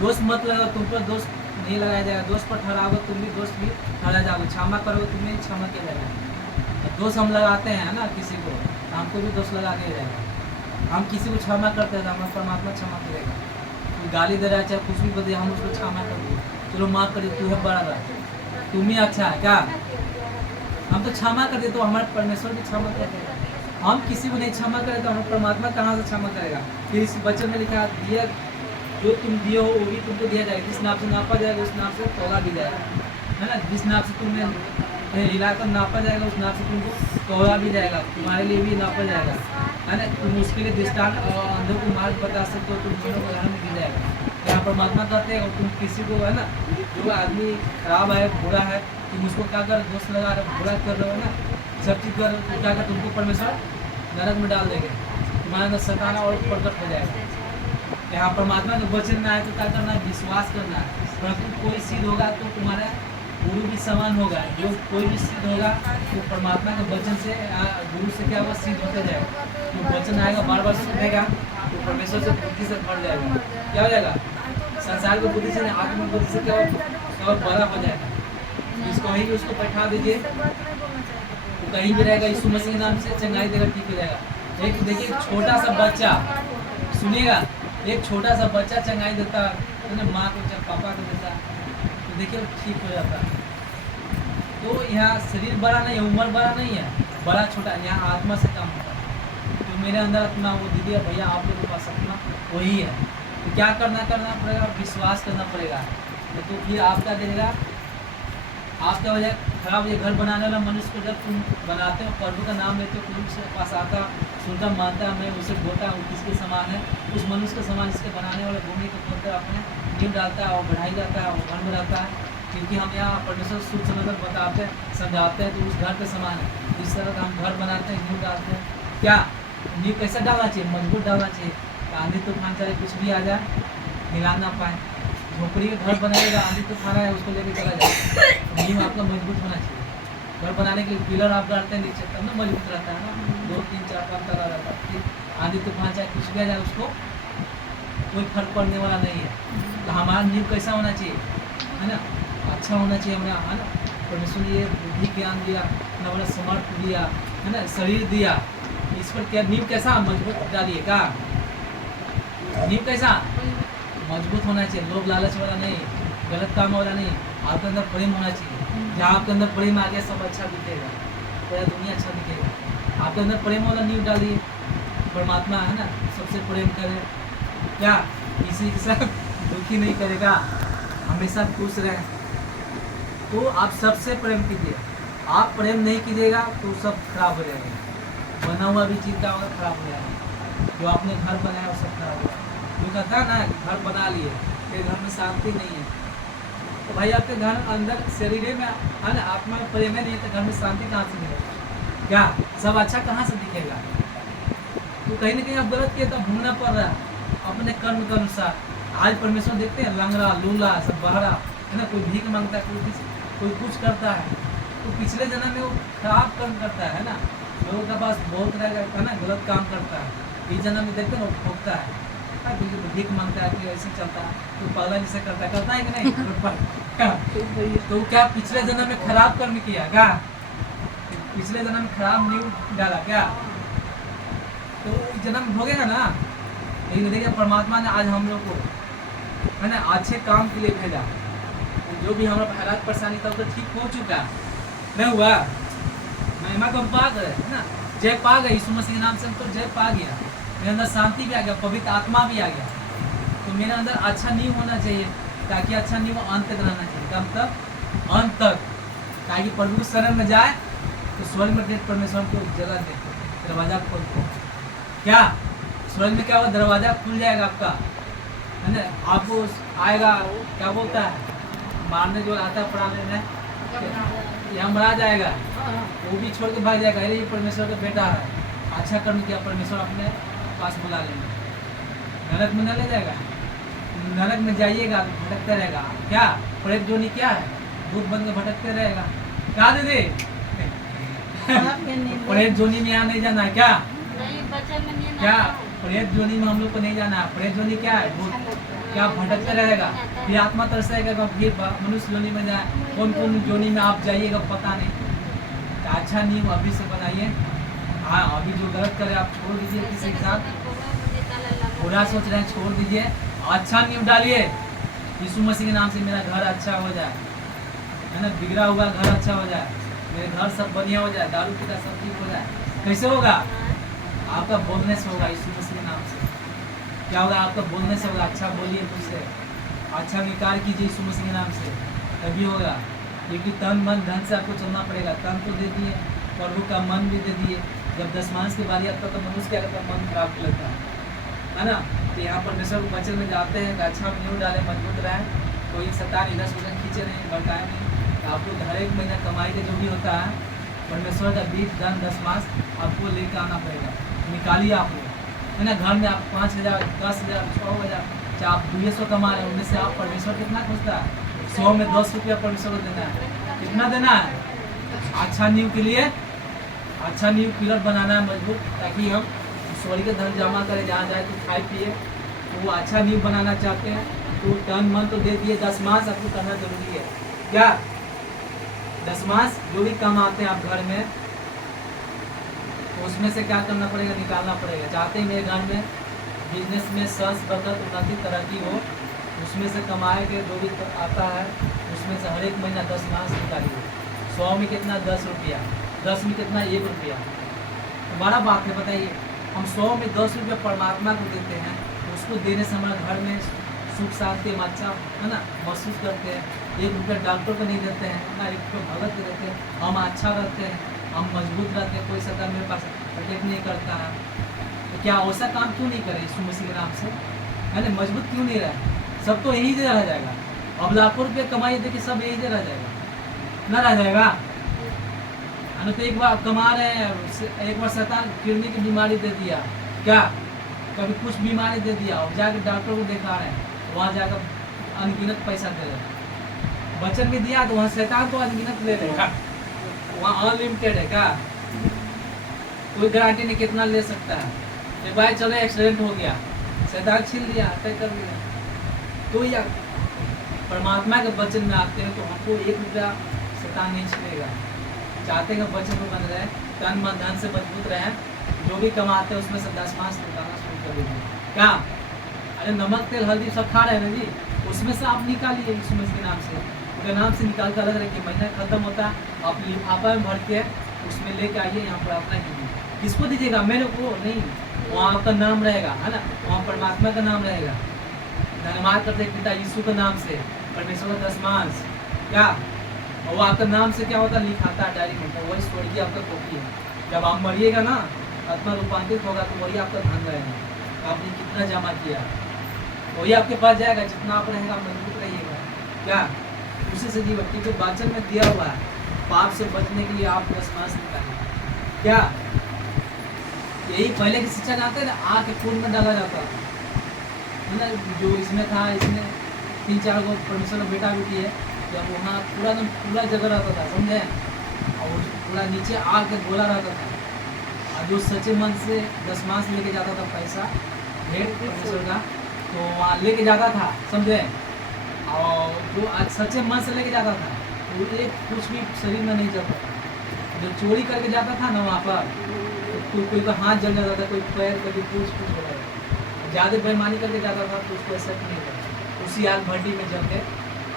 दोष मत लगाओ, तुम पर दोष नहीं लगाया जाएगा। दोष पर ठहराओगे तुम भी दोष भी ठहरा जाओगे, क्षमा करोगे तुम भी क्षमा किया जाएगा। दोष हम लगाते हैं ना किसी को, तो हमको भी दोष लगा दिया जाएगा। हम किसी को क्षमा करते हैं तो हमारा परमात्मा क्षमा करेगा। कोई गाली दे रहा है चाहे कुछ भी बोल दिया, हम उसको क्षमा कर दिए, चलो माफ करिए, तू है बड़ा रहा, तुम ही अच्छा है। क्या हम तो क्षमा कर दे तो हमारे परमेश्वर भी क्षमा करते हैं। हम किसी को नहीं क्षमा करें तो हमारा परमात्मा कहाँ से क्षमा करेगा? फिर इस वचन में लिखा दिया, जो तुम दिए हो वो भी तुमको दिया जाएगा, जिस नाप से नापा जाएगा उस नाप से तौला भी जाएगा, है ना? जिस नाप से तुमने हिलाकर नापा जाएगा उस नाप से तुमको तौला भी जाएगा, तुम्हारे लिए भी नापा जाएगा, है ना? तुम उसके लिए दृष्टांत अंधों को मार्ग बता सकते हो, तुम दोनों को उदाहरण दी जाएगा। यहाँ परमात्मा कहते हैं और तुम किसी को, है ना, जो आदमी खराब है, बुरा है, तुम उसको क्या कर दोष लगा रहे, बुरा कर रहे हो ना, सब चीज़ कर, क्या कर तुमको परमेश्वर नरक में डाल देंगे, तुम्हारे अंदर सताना और प्रकट हो जाएगा। यहाँ परमात्मा के वचन में आए तो क्या करना है? विश्वास करना है। परंतु कोई सिद्ध होगा तो तुम्हारा गुरु भी समान होगा, जो कोई भी सिद्ध होगा तो परमात्मा के वचन से, गुरु से क्या होगा? सिद्ध होते जाएगा। तो वचन आएगा, बार बार सुनेगा तो परमेश्वर से बुद्धि से भर जाएगा। क्या हो जाएगा? संसार की बुद्धि से, आत्मिक बुद्धि से क्या और बड़ा हो जाएगा। इसको कहीं भी उसको बैठा दीजिए, तो कहीं भी रहेगा, यीशु मसीह के नाम से चंगाई देगा, ठीक हो जाएगा। एक देखिए छोटा सा बच्चा, सुनिएगा, एक छोटा सा बच्चा चंगाई देता है ना, माँ को जब पापा को देता तो देखिए वो ठीक हो जाता है। तो यहाँ शरीर बड़ा नहीं है, उम्र बड़ा नहीं है, बड़ा छोटा, यहाँ आत्मा से काम होता है। तो मेरे अंदर अपना वो दीदी भैया आप लोगों के पास अपना वही है। तो क्या करना पड़ेगा, विश्वास करना पड़ेगा। तो फिर आपका देगा, आपका वजह खराब ये घर बनाने वाला मनुष्य को जब तुम बनाते हो, प्रभु का नाम लेते हो, प्रभु के पास आता, सुनता, मानता, मैं उसे बोलता हूँ किसके समान है, उस मनुष्य के समान इसके बनाने वाले भूमि को खोलकर अपने नींव डालता है और बढ़ाई जाता है और घर बनाता है। क्योंकि हम यहाँ परमेश्वर शुभ समझकर बताते हैं, समझाते हैं, तो उस घर के समान है। इस तरह का हम घर बनाते हैं, नींव डालते हैं। क्या नींव कैसा डालना चाहिए, मजबूत डालना चाहिए, आंधी तूफान चाहे कुछ भी आ जाए हिला ना पाए। झोपड़ी का घर बनाएगा, आंधी तूफान आए उसको लेके चला जाए, नींव आपका मजबूत होना चाहिए। घर बनाने के लिए पिलर आप डालते हैं नीचे, तब ना मजबूत रहता है ना, 2 3 4 5 तला रहता है। फिर आंधी तूफान चाहे कुछ भी आ जाए उसको कोई फर्क पड़ने वाला नहीं है। तो हमारा नींव कैसा होना चाहिए, है ना, अच्छा होना चाहिए हमारा, है ना। परमेश्वर ने ये बुद्धि ज्ञान दिया, इतना बड़ा समर्थ दिया, है ना, शरीर दिया, इस पर क्या नींव कैसा मजबूत डालिए का, नींव कैसा मजबूत होना चाहिए, लोभ लालच वाला नहीं, गलत काम वाला नहीं, आपके अंदर प्रेम होना चाहिए। जहाँ आपके अंदर प्रेम आ गया सब अच्छा दिखेगा, पूरा दुनिया अच्छा दिखेगा। आपके अंदर प्रेम वाला नींव डालिए, परमात्मा है ना, सबसे प्रेम करे, क्या किसी के साथ दुखी नहीं करेगा, हमेशा खुश रहे। तो आप सबसे प्रेम कीजिए, आप प्रेम नहीं कीजिएगा तो सब खराब हो जाएगा, बना हुआ भी चीज का होगा खराब हो जाएगा, जो आपने घर बनाया वो सब खराब हो जाएगा। जो कहता है ना कि घर बना लिए, फिर घर में शांति नहीं है, तो भाई आपके घर अंदर शरीर में है ना, आत्मा में प्रेम नहीं है, तो घर में शांति कहाँ से मिलेगा, क्या सब अच्छा कहाँ से दिखेगा। तो कहीं ना कहीं आप गलत किए तो भूलना पड़ रहा है अपने कर्म के अनुसार। आज परमेश्वर देखते हैं लंगड़ा लूला सब बहरा, है ना, कोई भीख मांगता है, कोई कुछ करता है, तो पिछले जन्म में वो खराब कर्म करता है ना, लोगों के पास बहुत रहेगा, है ना, गलत काम करता है। इस जन्म में देखते हैं वो ठोकता है, भीख मांगता है, कोई ऐसे चलता है, तो पगला जिसे करता है कि नहीं तो क्या पिछले जन्म में खराब कर्म किया क्या, पिछले जन्म में खराब नींव डाला क्या, तो इस जन्म भोगेगा ना। लेकिन देखिए परमात्मा ने आज हम लोग को, है ना, अच्छे काम के लिए भेजा। जो भी हमारा हालात परेशानी था वो तो ठीक हो चुका नहीं हुआ, महिमा को हम पा गए, है ना, जय पा गए यीशु मसीह के नाम से, हम तो जय पा गया, मेरे अंदर शांति भी आ गया, पवित्र आत्मा भी आ गया। तो मेरे अंदर अच्छा नींव होना चाहिए, ताकि अच्छा नींव अंत तक रहना चाहिए, कब तक, अंत तक, ताकि प्रभु शरण में जाए तो स्वर्ग में देख परमेश्वर को जगह दे, दरवाजा खोल दो, क्या स्वर्ग में क्या होगा, दरवाजा खुल जाएगा आपका, है ना, आपको आएगा, क्या बोलता है, मारने जो आता है पढ़ा लेने, यहाँ मरा जाएगा, वो भी छोड़ के भाग जाएगा, अरे ये परमेश्वर का बेटा है, अच्छा कर्म किया, परमेश्वर अपने पास बुला लेंगे, नरक में न ले जाएगा, नरक में जाइएगा तो भटकते रहेगा, क्या प्रेत जोनी क्या है, भूत बन के भटकते रहेगा, क्या दीदी प्रेत जोनी में यहाँ नहीं जाना है, क्या क्या प्रेत जोनी में हम लोग को नहीं जाना है। प्रेत जोनी क्या है, भूत, क्या भटकते रहेगा, फिर आत्मा तरसेगा, फिर मनुष्य जोनी में जाए, कौन कौन जोनी में आप जाइएगा पता नहीं। तो अच्छा नींव अभी से बनाइए, हाँ अभी जो गलत करे आप छोड़ दीजिए, किसी के साथ बुरा सोच रहे हैं छोड़ दीजिए, अच्छा नींव डालिए, यीशु मसीह के नाम से मेरा घर अच्छा हो जाए, है ना, बिगड़ा हुआ घर अच्छा हो जाए, मेरे घर सब बढ़िया हो जाए, दारू पीता सब ठीक हो जाए। कैसे होगा, आपका बोलने से होगा, यीशु मसीह के नाम से क्या होगा, आपका बोलने से होगा, अच्छा बोलिए मुझसे, अच्छा विकार कीजिए यीशु मसीह के नाम से, तभी होगा। क्योंकि तन मन धन से आपको चलना पड़ेगा, तन तो दे दिए, प्रभु का मन भी दे दिए, जब दशमांश की बारी आता तो मनुष्य क्या करता, मन खराब लगता है ना। तो यहाँ परमेश्वर को वचन में जाते हैं कि अच्छा नींव डाले, मजबूत रहे, कोई शैतान इधर से उधर खींचे नहीं, भटकाए नहीं। तो आपको हर एक महीना कमाई के जो भी होता है परमेश्वर का बीज धन दशमांश आपको लेकर आना पड़ेगा, निकालिए आप लोग, है ना। घर में आप 5,000 10,000 6,000 चाहे आप 200 कमा रहे हैं, उनमें से आप परमेश्वर कितना खोजता है, 100 में 10 रुपया परमेश्वर को देना है, कितना देना है, अच्छा नींव के लिए अच्छा नींव पिलर बनाना है मजबूत, ताकि हम स्वर्ग के धन जमा करें, जहाँ जाए तो खाए पिए। तो वो अच्छा नींव बनाना चाहते हैं तो तन मन तो दे दिए, दशमांश आपको करना जरूरी है, क्या दशमांश जो भी कमाते हैं आप घर में, तो उसमें से क्या करना पड़ेगा, निकालना पड़ेगा। चाहते हैं मेरे घर में बिजनेस में सस बरकत उन्नति तरक्की हो, उसमें से कमाए के जो भी आता है उसमें से हर एक महीना 10 मास निकालिए। 100 में कितना 10 रुपया, 10 में कितना 1 रुपया। हमारा बात है, बताइए हम 100 में 10 रुपया परमात्मा को देते हैं, तो उसको देने से हमारे घर में सुख शांति हम अच्छा है ना महसूस करते हैं। 1 रुपया डॉक्टर को नहीं देते हैं ना, 1 रुपया भगत को देते हैं, हम अच्छा रहते हैं, हम मजबूत रहते हैं, कोई सदा मेरे पास अटैक नहीं करता है। तो क्या ऐसा काम क्यों नहीं करे यीशु मसीह के नाम से, है ना? मजबूत क्यों नहीं रहे? सब तो यही से रह जाएगा। अब लाखों रुपये कमाइए, देखिए सब यही से रह जाएगा, ना रह जाएगा। है तो एक बार कमा रहे हैं, एक बार शैतान किडनी की बीमारी दे दिया, क्या कभी कुछ बीमारी दे दिया, और जाकर डॉक्टर को दिखा रहे हैं, वहाँ जाकर अनगिनत पैसा दे रहे हैं। वचन भी दिया तो वहाँ शैतान तो अनगिनत ले लेगा, वहाँ अनलिमिटेड है क्या? कोई गारंटी नहीं कितना ले सकता है। एक बार चलो एक्सीडेंट हो गया, शैतान छीन लिया, अटैक कर लिया। तो या परमात्मा के वचन में आते हैं तो हमको 1 रुपया शैतान नहीं छीनेगा। चाहते हैं वचन में बन रहे, तन मन धन से मजबूत रहे, जो भी कमाते हैं उसमें से 10 मास निकालना शुरू कर दीजिए। क्या? अरे नमक तेल हल्दी सब खा रहे हैं ना जी, उसमें से आप निकालिए यीशु मसीह के नाम से, उनके नाम से निकाल कर अलग रखिए। महीना खत्म होता है आप लिफाफा में भर के उसमें लेके आइए, यहाँ प्रार्थना कीजिए। किसको दीजिएगा? मेरे को नहीं, वहाँ आपका नाम रहेगा, है ना, वहाँ परमात्मा का नाम रहेगा। धन्यवाद करते पिता यीशु के नाम से, परमेश्वर का 10 मास क्या, और वो आपका नाम से क्या होता है लिखाता है डायरी में, वही स्वर्गीय आपका कॉपी है। जब आप मरिएगा ना, आत्मा रूपांतरित होगा तो वही आपका धन रहेगा, आपने कितना जमा किया वही आपके पास जाएगा। जितना आप रहेगा मजबूत रहिएगा, क्या उसी से जीवन की जो वचन में दिया हुआ है, पाप से बचने के लिए आप 10 मास निकालें। क्या यही पहले की शिक्षा जानते हैं ना, आग के फूल में डाला जाता है ना, जो इसमें था, इसमें 3-4 गो परमेश्वर का बेटा बेटी है, जब वहाँ पूरा जगह रहता था, समझे, और पूरा नीचे आग के गोला रहता था, और जो सच्चे मन से 10 मास लेके जाता था पैसा भेंट परमेश्वर का, तो वहाँ लेके जाता था, समझे, और जो सच्चे मन से लेके जाता था वो एक कुछ भी शरीर में नहीं जाता था। जो चोरी करके जाता था ना वहाँ पर, तो कोई का हाथ जल जाता था, कोई पैर, कभी कुछ हो रहा है। ज़्यादा बेईमानी करके जाता था तो उसको ऐसा नहीं करता, उसी आग भट्टी में जल के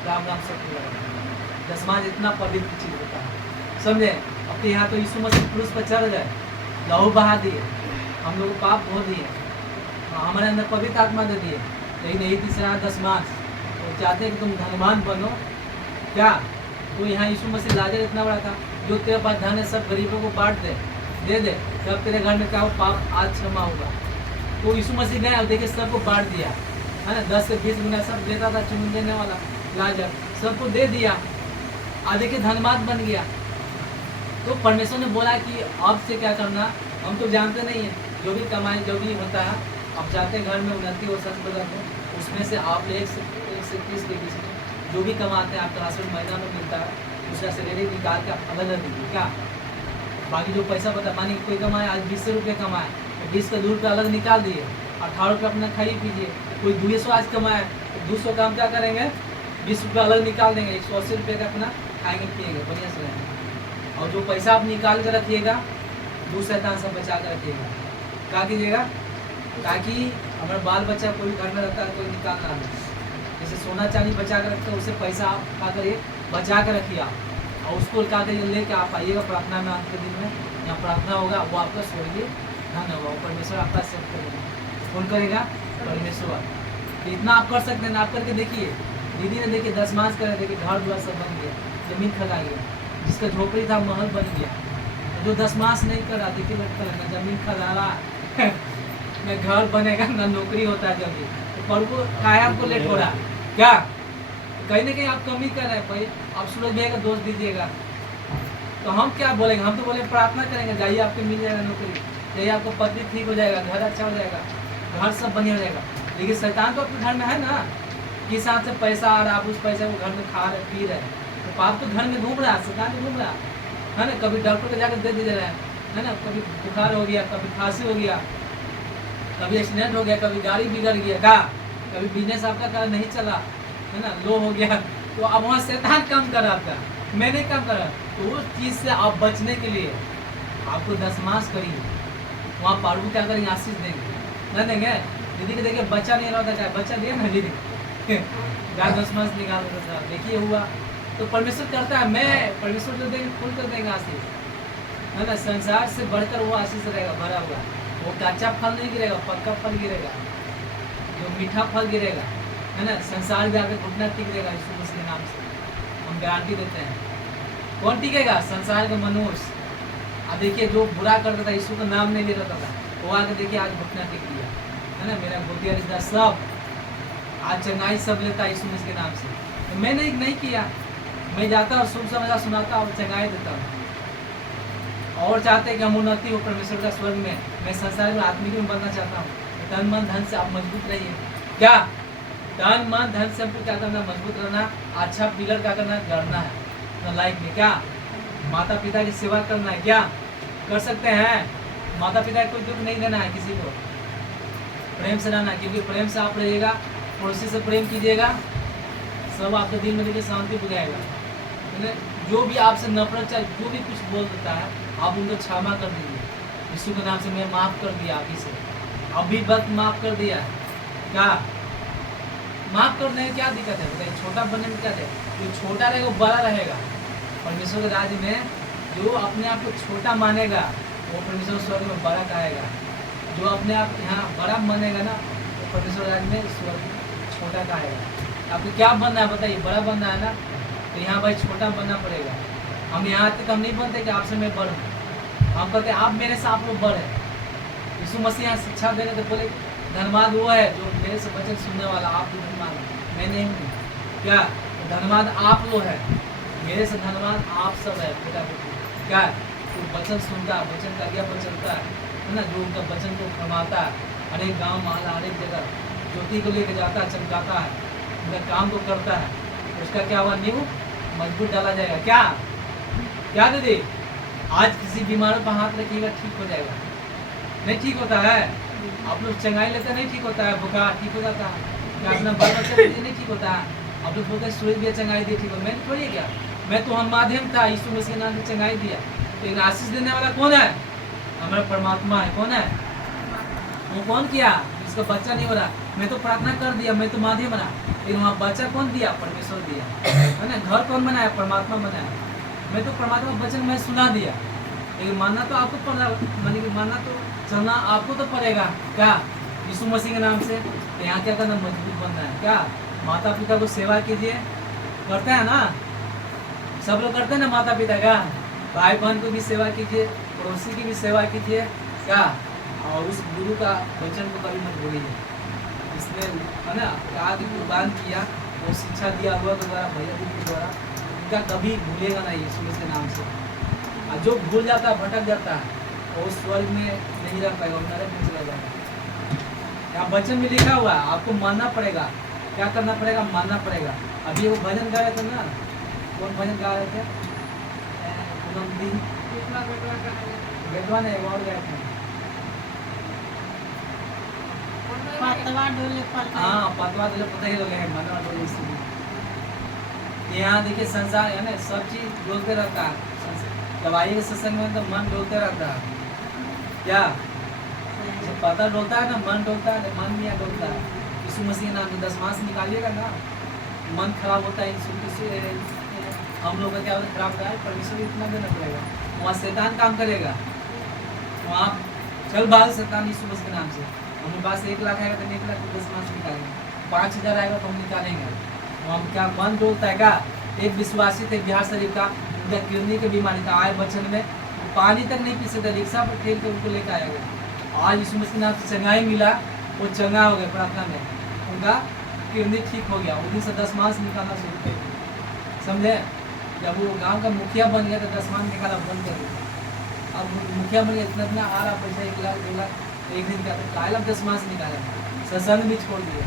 राम राम सब लगा। 10 मास इतना पवित्र चीज़ होता है, समझे। अब तो यहाँ तो यीशु मसीह क्रूस पर चढ़ गए, लहू बहा दिए, हम लोग पाप धो दिए, हमारे अंदर पवित्र आत्मा दे दिए। लेकिन यही तीसरा 10 मास तो चाहते हैं कि तुम धनवान बनो, क्या? तो यहाँ यीशु मसीह लाजर इतना बड़ा था, जो तेरे पास धन है सब गरीबों को बांट दे दे, तब तेरे घर में क्या हो, पाप आज क्षमा होगा। तो यीशु मसीह गए और देखिए सबको बांट दिया, है ना, 10 से 20 गुना सब देता था, चुन देने वाला लाजर सबको दे दिया, और देखिए धनवान बन गया। तो परमेश्वर ने बोला कि अब से क्या करना, हम तो जानते नहीं है, जो भी कमाई जो भी होता है, आप चाहते हैं घर में उन्नति हो, सच बदल हो, उसमें से आप 1 से 30 के बीच में जो भी कमाते हैं, आपका राशन महीना में मिलता है, उसका सैलरी निकाल के आप अलग दीजिए। क्या बाकी जो पैसा बता, मानी कोई कमाए आज 20 रुपये कमाए, तो 20 का 2 रुपये अलग निकाल दिए, 18 रुपये अपना खाइए पीजिए। कोई 200 आज कमाए तो 200 का हम क्या करेंगे, 20 रुपये अलग निकाल देंगे, 180 रुपये का अपना खाएंगे पिएंगे, बढ़िया से रहेंगे। और जो पैसा आप निकाल कर रखिएगा, 2 शैतान से बचा कर रखिएगा। क्या कीजिएगा, ताकि हमारा बाल बच्चा कोई घर में रहता है, कोई निकाल ना दे। जैसे सोना चांदी बचा कर रखते हैं, उससे पैसा आप क्या करिए, बचा कर रखिए आप, और उसको क्या करिए, लेके आप आइएगा प्रार्थना में, आज के दिन में यहाँ प्रार्थना होगा, वो आपका स्वर्गीय धन होगा, परमेश्वर आपका सेव करेगा। कौन करेगा? परमेश्वर। तो इतना आप कर सकते हैं, आप करके देखिए। दीदी ने देखिए 10 मास करे, देखिए घर द्वार सब बन गया, जमीन खड़ा गया, जिसका झोपड़ी था महल बन गया। जो 10 मास नहीं कर रहा, देखिए लगता है ना जमीन खड़ा रहा न घर बनेगा, ना नौकरी होता है जल्दी, तो प्रभु खाया आपको लेट हो रहा, क्या कहीं ना कहीं आप कमी कर रहे हैं भाई। आप सूरज भाई का दोष दीजिएगा तो हम क्या बोलेंगे, हम तो बोले प्रार्थना करेंगे, जाइए आपको मिल जाएगा नौकरी, जाइए आपको पत्नी ठीक हो जाएगा, घर अच्छा हो जाएगा, घर सब बढ़िया हो जाएगा। लेकिन शैतान तो अपने घर में है ना, किस हिसाब से पैसा आ रहा, आप उस पैसे को घर में खा रहे पी रहे, तो पाप तो घर में घूम रहा है, शैतान तो घूम रहा है ना। कभी डॉक्टर को जाकर दे रहे हैं, है ना, कभी बुखार हो गया, कभी खांसी हो गया, कभी एक्सीडेंट हो गया, कभी गाड़ी बिगड़ गया, का कभी बिजनेस आपका नहीं चला, है ना, लो हो गया, तो अब वहाँ शैतान काम कर रहा था, मैं नहीं काम कर रहा। तो उस चीज़ से आप बचने के लिए आपको 10 मास करिए, वहाँ प्रभु क्या करेंगे, आशीष देंगे, नहीं देंगे, दीदी के देखिए बच्चा नहीं रहा था, क्या बच्चा दिया ना दीदी गाय दस मास निकाल देता था, देखिए हुआ। तो परमेश्वर करता है, मैं परमेश्वर जो देंगे फुल कर देगा आशीष, है ना। संसार से बढ़कर वो आशीष रहेगा भरा हुआ, वो कच्चा फल नहीं गिरेगा, पक्का फल गिरेगा, जो मीठा फल गिरेगा, है ना। संसार भी आगे घुटना टिक देगा यीशु मसीह के नाम से, हम गारंटी देते हैं। कौन टिकेगा? संसार के मनुष्य। अब देखिए जो बुरा करता था, यीशु का नाम नहीं ले रहा था, वो आके देखिए आज घुटना टिक दिया, है ना। मेरा गोतिया रिश्तेदार सब आज चंगाई सब लेता है यीशु मसीह के नाम से। तो मैंने नहीं किया, मैं जाता और शुभ समाचार सुनाता और चंगाई देता हूँ। और चाहते कि हम उन्नति हो परमेश्वर का स्वर्ग में, मैं संसार में आत्मिक में बनना चाहता हूँ। तन मन धन से आप मजबूत रहिए। क्या तन मन धन से हमको क्या करना? मजबूत रहना, अच्छा पिलर क्या करना? गढ़ना है अपना लाइफ में। क्या माता पिता की सेवा करना है, क्या कर सकते हैं? माता पिता को दुख नहीं देना है, किसी को प्रेम से रहना, क्योंकि प्रेम से आप रहिएगा, पड़ोसी से प्रेम कीजिएगा, सब आपके दिल में देखिए शांति बुझाएगा। जो भी आपसे नफरत चाहे जो भी कुछ बोल देता है, आप उनको क्षमा कर दीजिए। यीशु के नाम से मैं माफ़ कर दिया, आप ही से अभी वक्त माफ़ कर दिया। क्या माफ़ करने में क्या दिक्कत है? बताइए, छोटा बनने में क्या है? जो छोटा रहेगा वो बड़ा रहेगा। परमेश्वर के राज्य में जो अपने आप को छोटा मानेगा वो परमेश्वर स्वर्ग में बड़ा कहेगा। जो अपने आप यहाँ बड़ा मानेगा ना, वो परमेश्वर राज्य में स्वर्ग में छोटा कहेगा। आपको क्या बनना है बताइए? बड़ा बनना है ना, तो यहाँ भाई छोटा बनना पड़ेगा। हम यहाँ तक हम नहीं बनते कि आपसे मैं बड़ हूँ, हम कहते आप मेरे से आप लोग बड़ है। यीशु मसीह यहाँ शिक्षा दे रहे थे, बोले धन्यवाद वो है जो मेरे से वचन सुनने वाला, आप भी धन्यवाद, मैं नहीं हूँ। क्या धन्यवाद आप लोग है, मेरे से धन्यवाद आप सब है बेटा बेटी। क्या जो वचन सुनता है, वचन का आज्ञा पर चलता है ना, जो उनका वचन को फरमाता है, हर एक गाँव मोहल्ला हर एक जगह ज्योति को लेकर जाता है, चमकाता है, उनका काम को करता है, उसका क्या हुआ? नींव मजबूत डाला जाएगा। क्या क्या दीदी? आज किसी बीमारों पर हाथ रखिएगा, ठीक हो जाएगा। नहीं ठीक होता है? आप लोग चंगाई लेते नहीं ठीक होता है, बुखार ठीक हो जाता है। क्या अपना बाल बच्चा नहीं ठीक होता है? आप लोग बोलते हैं सूरज भी चंगाई दिया, ठीक हो। मैंने थोड़ी क्या, मैं तो हम माध्यम था, यीशु मसीह नाम से चंगाई दिया। लेकिन आशीष देने वाला कौन है? हमारा परमात्मा है। कौन है वो? कौन किया? इसका बच्चा नहीं हो रहा, मैं तो प्रार्थना कर दिया, मैं तो माध्यम बना, लेकिन वहाँ बच्चा कौन दिया? परमेश्वर दिया, है ना। घर कौन बनाया? परमात्मा बनाया। मैं तो परमात्मा वचन मैं सुना दिया, लेकिन मानना तो आपको पड़ा, मानना तो चलना आपको तो पड़ेगा। क्या यीशु मसीह के नाम से? तो यहाँ क्या करना? मजबूत बनना है। क्या माता पिता को सेवा कीजिए, करते हैं ना, सब लोग करते हैं ना माता पिता का। भाई बहन को भी सेवा कीजिए, पड़ोसी की भी सेवा कीजिए। क्या और उस गुरु का वचन को कभी मत भूलिए। इसने है ना आगे कुर्बान किया, वो शिक्षा दिया हुआ के द्वारा, भैया दीदी के द्वारा, उनका कभी भूलेगा नहीं यीशु मसीह के नाम से। और जो भूल जाता है, भटक जाता है, वो स्वर्ग में नहीं रह पाएगा, नरक में चला जाएगा। यहाँ वचन में लिखा हुआ है, आपको मानना पड़ेगा। क्या करना पड़ेगा? मानना पड़ेगा। अभी वो भजन गा रहे थे ना, कौन भजन गा रहे थे? बेटवा ने और गए थे। पतवा डोले पर हाँ पतवा डोले पता ही लोग हैं, मनवा डोले इसलिए। यहाँ देखिए संसार है ना, सब चीज डोलते रहता है। जब आइए सत्संग में तो मन डोलते रहता है। क्या जब पता डोलता है ना, मन डोलता है, मन भी यहाँ डोलता है। यीशु मसीह नाम में 10 मास निकालिएगा ना, मन खराब होता है। हम लोग का क्या होता है? खराब का है, परमेश्वर को इतना देना पड़ेगा। वहाँ शैतान काम करेगा, वहाँ चल भाग शैतान यीशु मसीह के नाम से। हमारे पास 1 लाख आएगा तो 1 लाख 10 मास निकालेंगे, 5000 आएगा तो हम निकालेंगे। वहाँ क्या मन डोलता है? क्या एक विश्वासी थे बिहार शरीफ का, उनका किडनी की बीमारी था, आए बचन में पानी तक नहीं पी सकते, रिक्शा पर खेल कर उनको लेकर आया गया। आज यीशु मसीह नाम से चंगाई मिला, वो चंगा हो गया प्रार्थना में, उनका किडनी ठीक हो गया। उस दिन से 10 मास निकालना शुरू कर दिया, समझे। जब वो गांव का मुखिया बन गया तो 10 मास निकाला बंद कर दिया। अब मुखिया बन गया, इतना आ रहा पैसा 1 लाख 2 लाख एक दिन का, तो कायला 10 मास निकाला, सत्संग भी छोड़ दिया।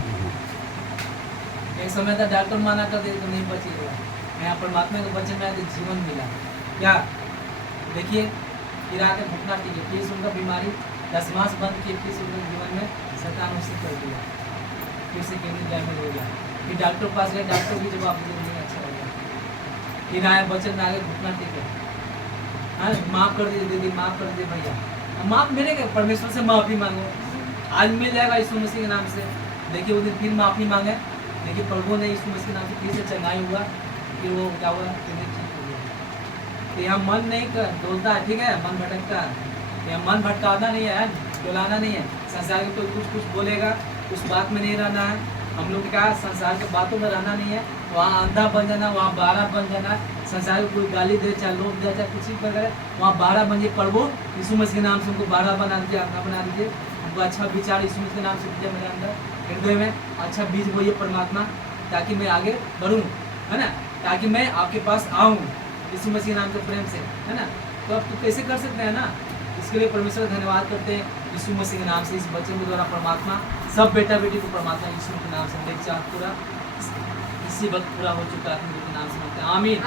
एक समय था डॉक्टर माना कर दिया तो नहीं बचेगा। यहाँ परमात्मा के वचन में आए तो जीवन मिला। क्या देखिए फिर आके घुटना टीके, फिर उनका बीमारी 10 मास बंद किए, फिर उनके जीवन में शैतान उसे कर दिया, फिर से किडनी डैमेज हो गया। फिर डॉक्टर पास गए, डॉक्टर भी जवाब दिया नहीं अच्छा लगा। फिर आए वचन में आगे घुटना टीके, हाँ माफ़ कर दीजिए दीदी, माफ़ कर दीजिए भैया, माफ़ मेरे परमेश्वर से माफ़ी मांगो। आज मिल जाएगा यीशु मसीह के नाम से। देखिए उस दिन फिर माफ़ी मांगे, देखिए प्रभु ने यीशु मसीह के नाम से फिर से चंगाई हुआ, फिर वो क्या हुआ, फिर ठीक हो गया। तो यहाँ मन नहीं कर डोलता है, ठीक है, मन भटकता है, यहाँ मन भटकाना नहीं है, डोलाना नहीं है। संसार के कोई कुछ कुछ बोलेगा, उस बात में नहीं रहना है। हम लोग क्या है, संसार के बातों में रहना नहीं है, वहाँ अंधा बन जाना, वहाँ बारह बन जाना। संसार को कोई गाली दे, चाहे लोभ दे, चाहे कुछ भी करे, वहाँ बारह बन जाए। प्रभु यीशु मसीह के नाम से उनको बारह बना दीजिए, अपना बना दीजिए। उनको अच्छा विचार यीशु मसीह के नाम से दीजिए मेरे अंदर, हृदय में अच्छा बीज बोइए परमात्मा, ताकि मैं आगे बढ़ूँ, है ना, ताकि मैं आपके पास आऊँ यीशु मसीह के नाम से प्रेम से, है ना। तो आप तो कैसे कर सकते हैं ना, इसके लिए परमेश्वर धन्यवाद करते हैं यीशु मसीह के नाम से। इस बच्चे के द्वारा परमात्मा सब बेटा बेटी को परमात्मा यीशु के नाम से पूरा इसी वक्त पूरा हो चुका है, के नाम से मांगते हैं, आमीन।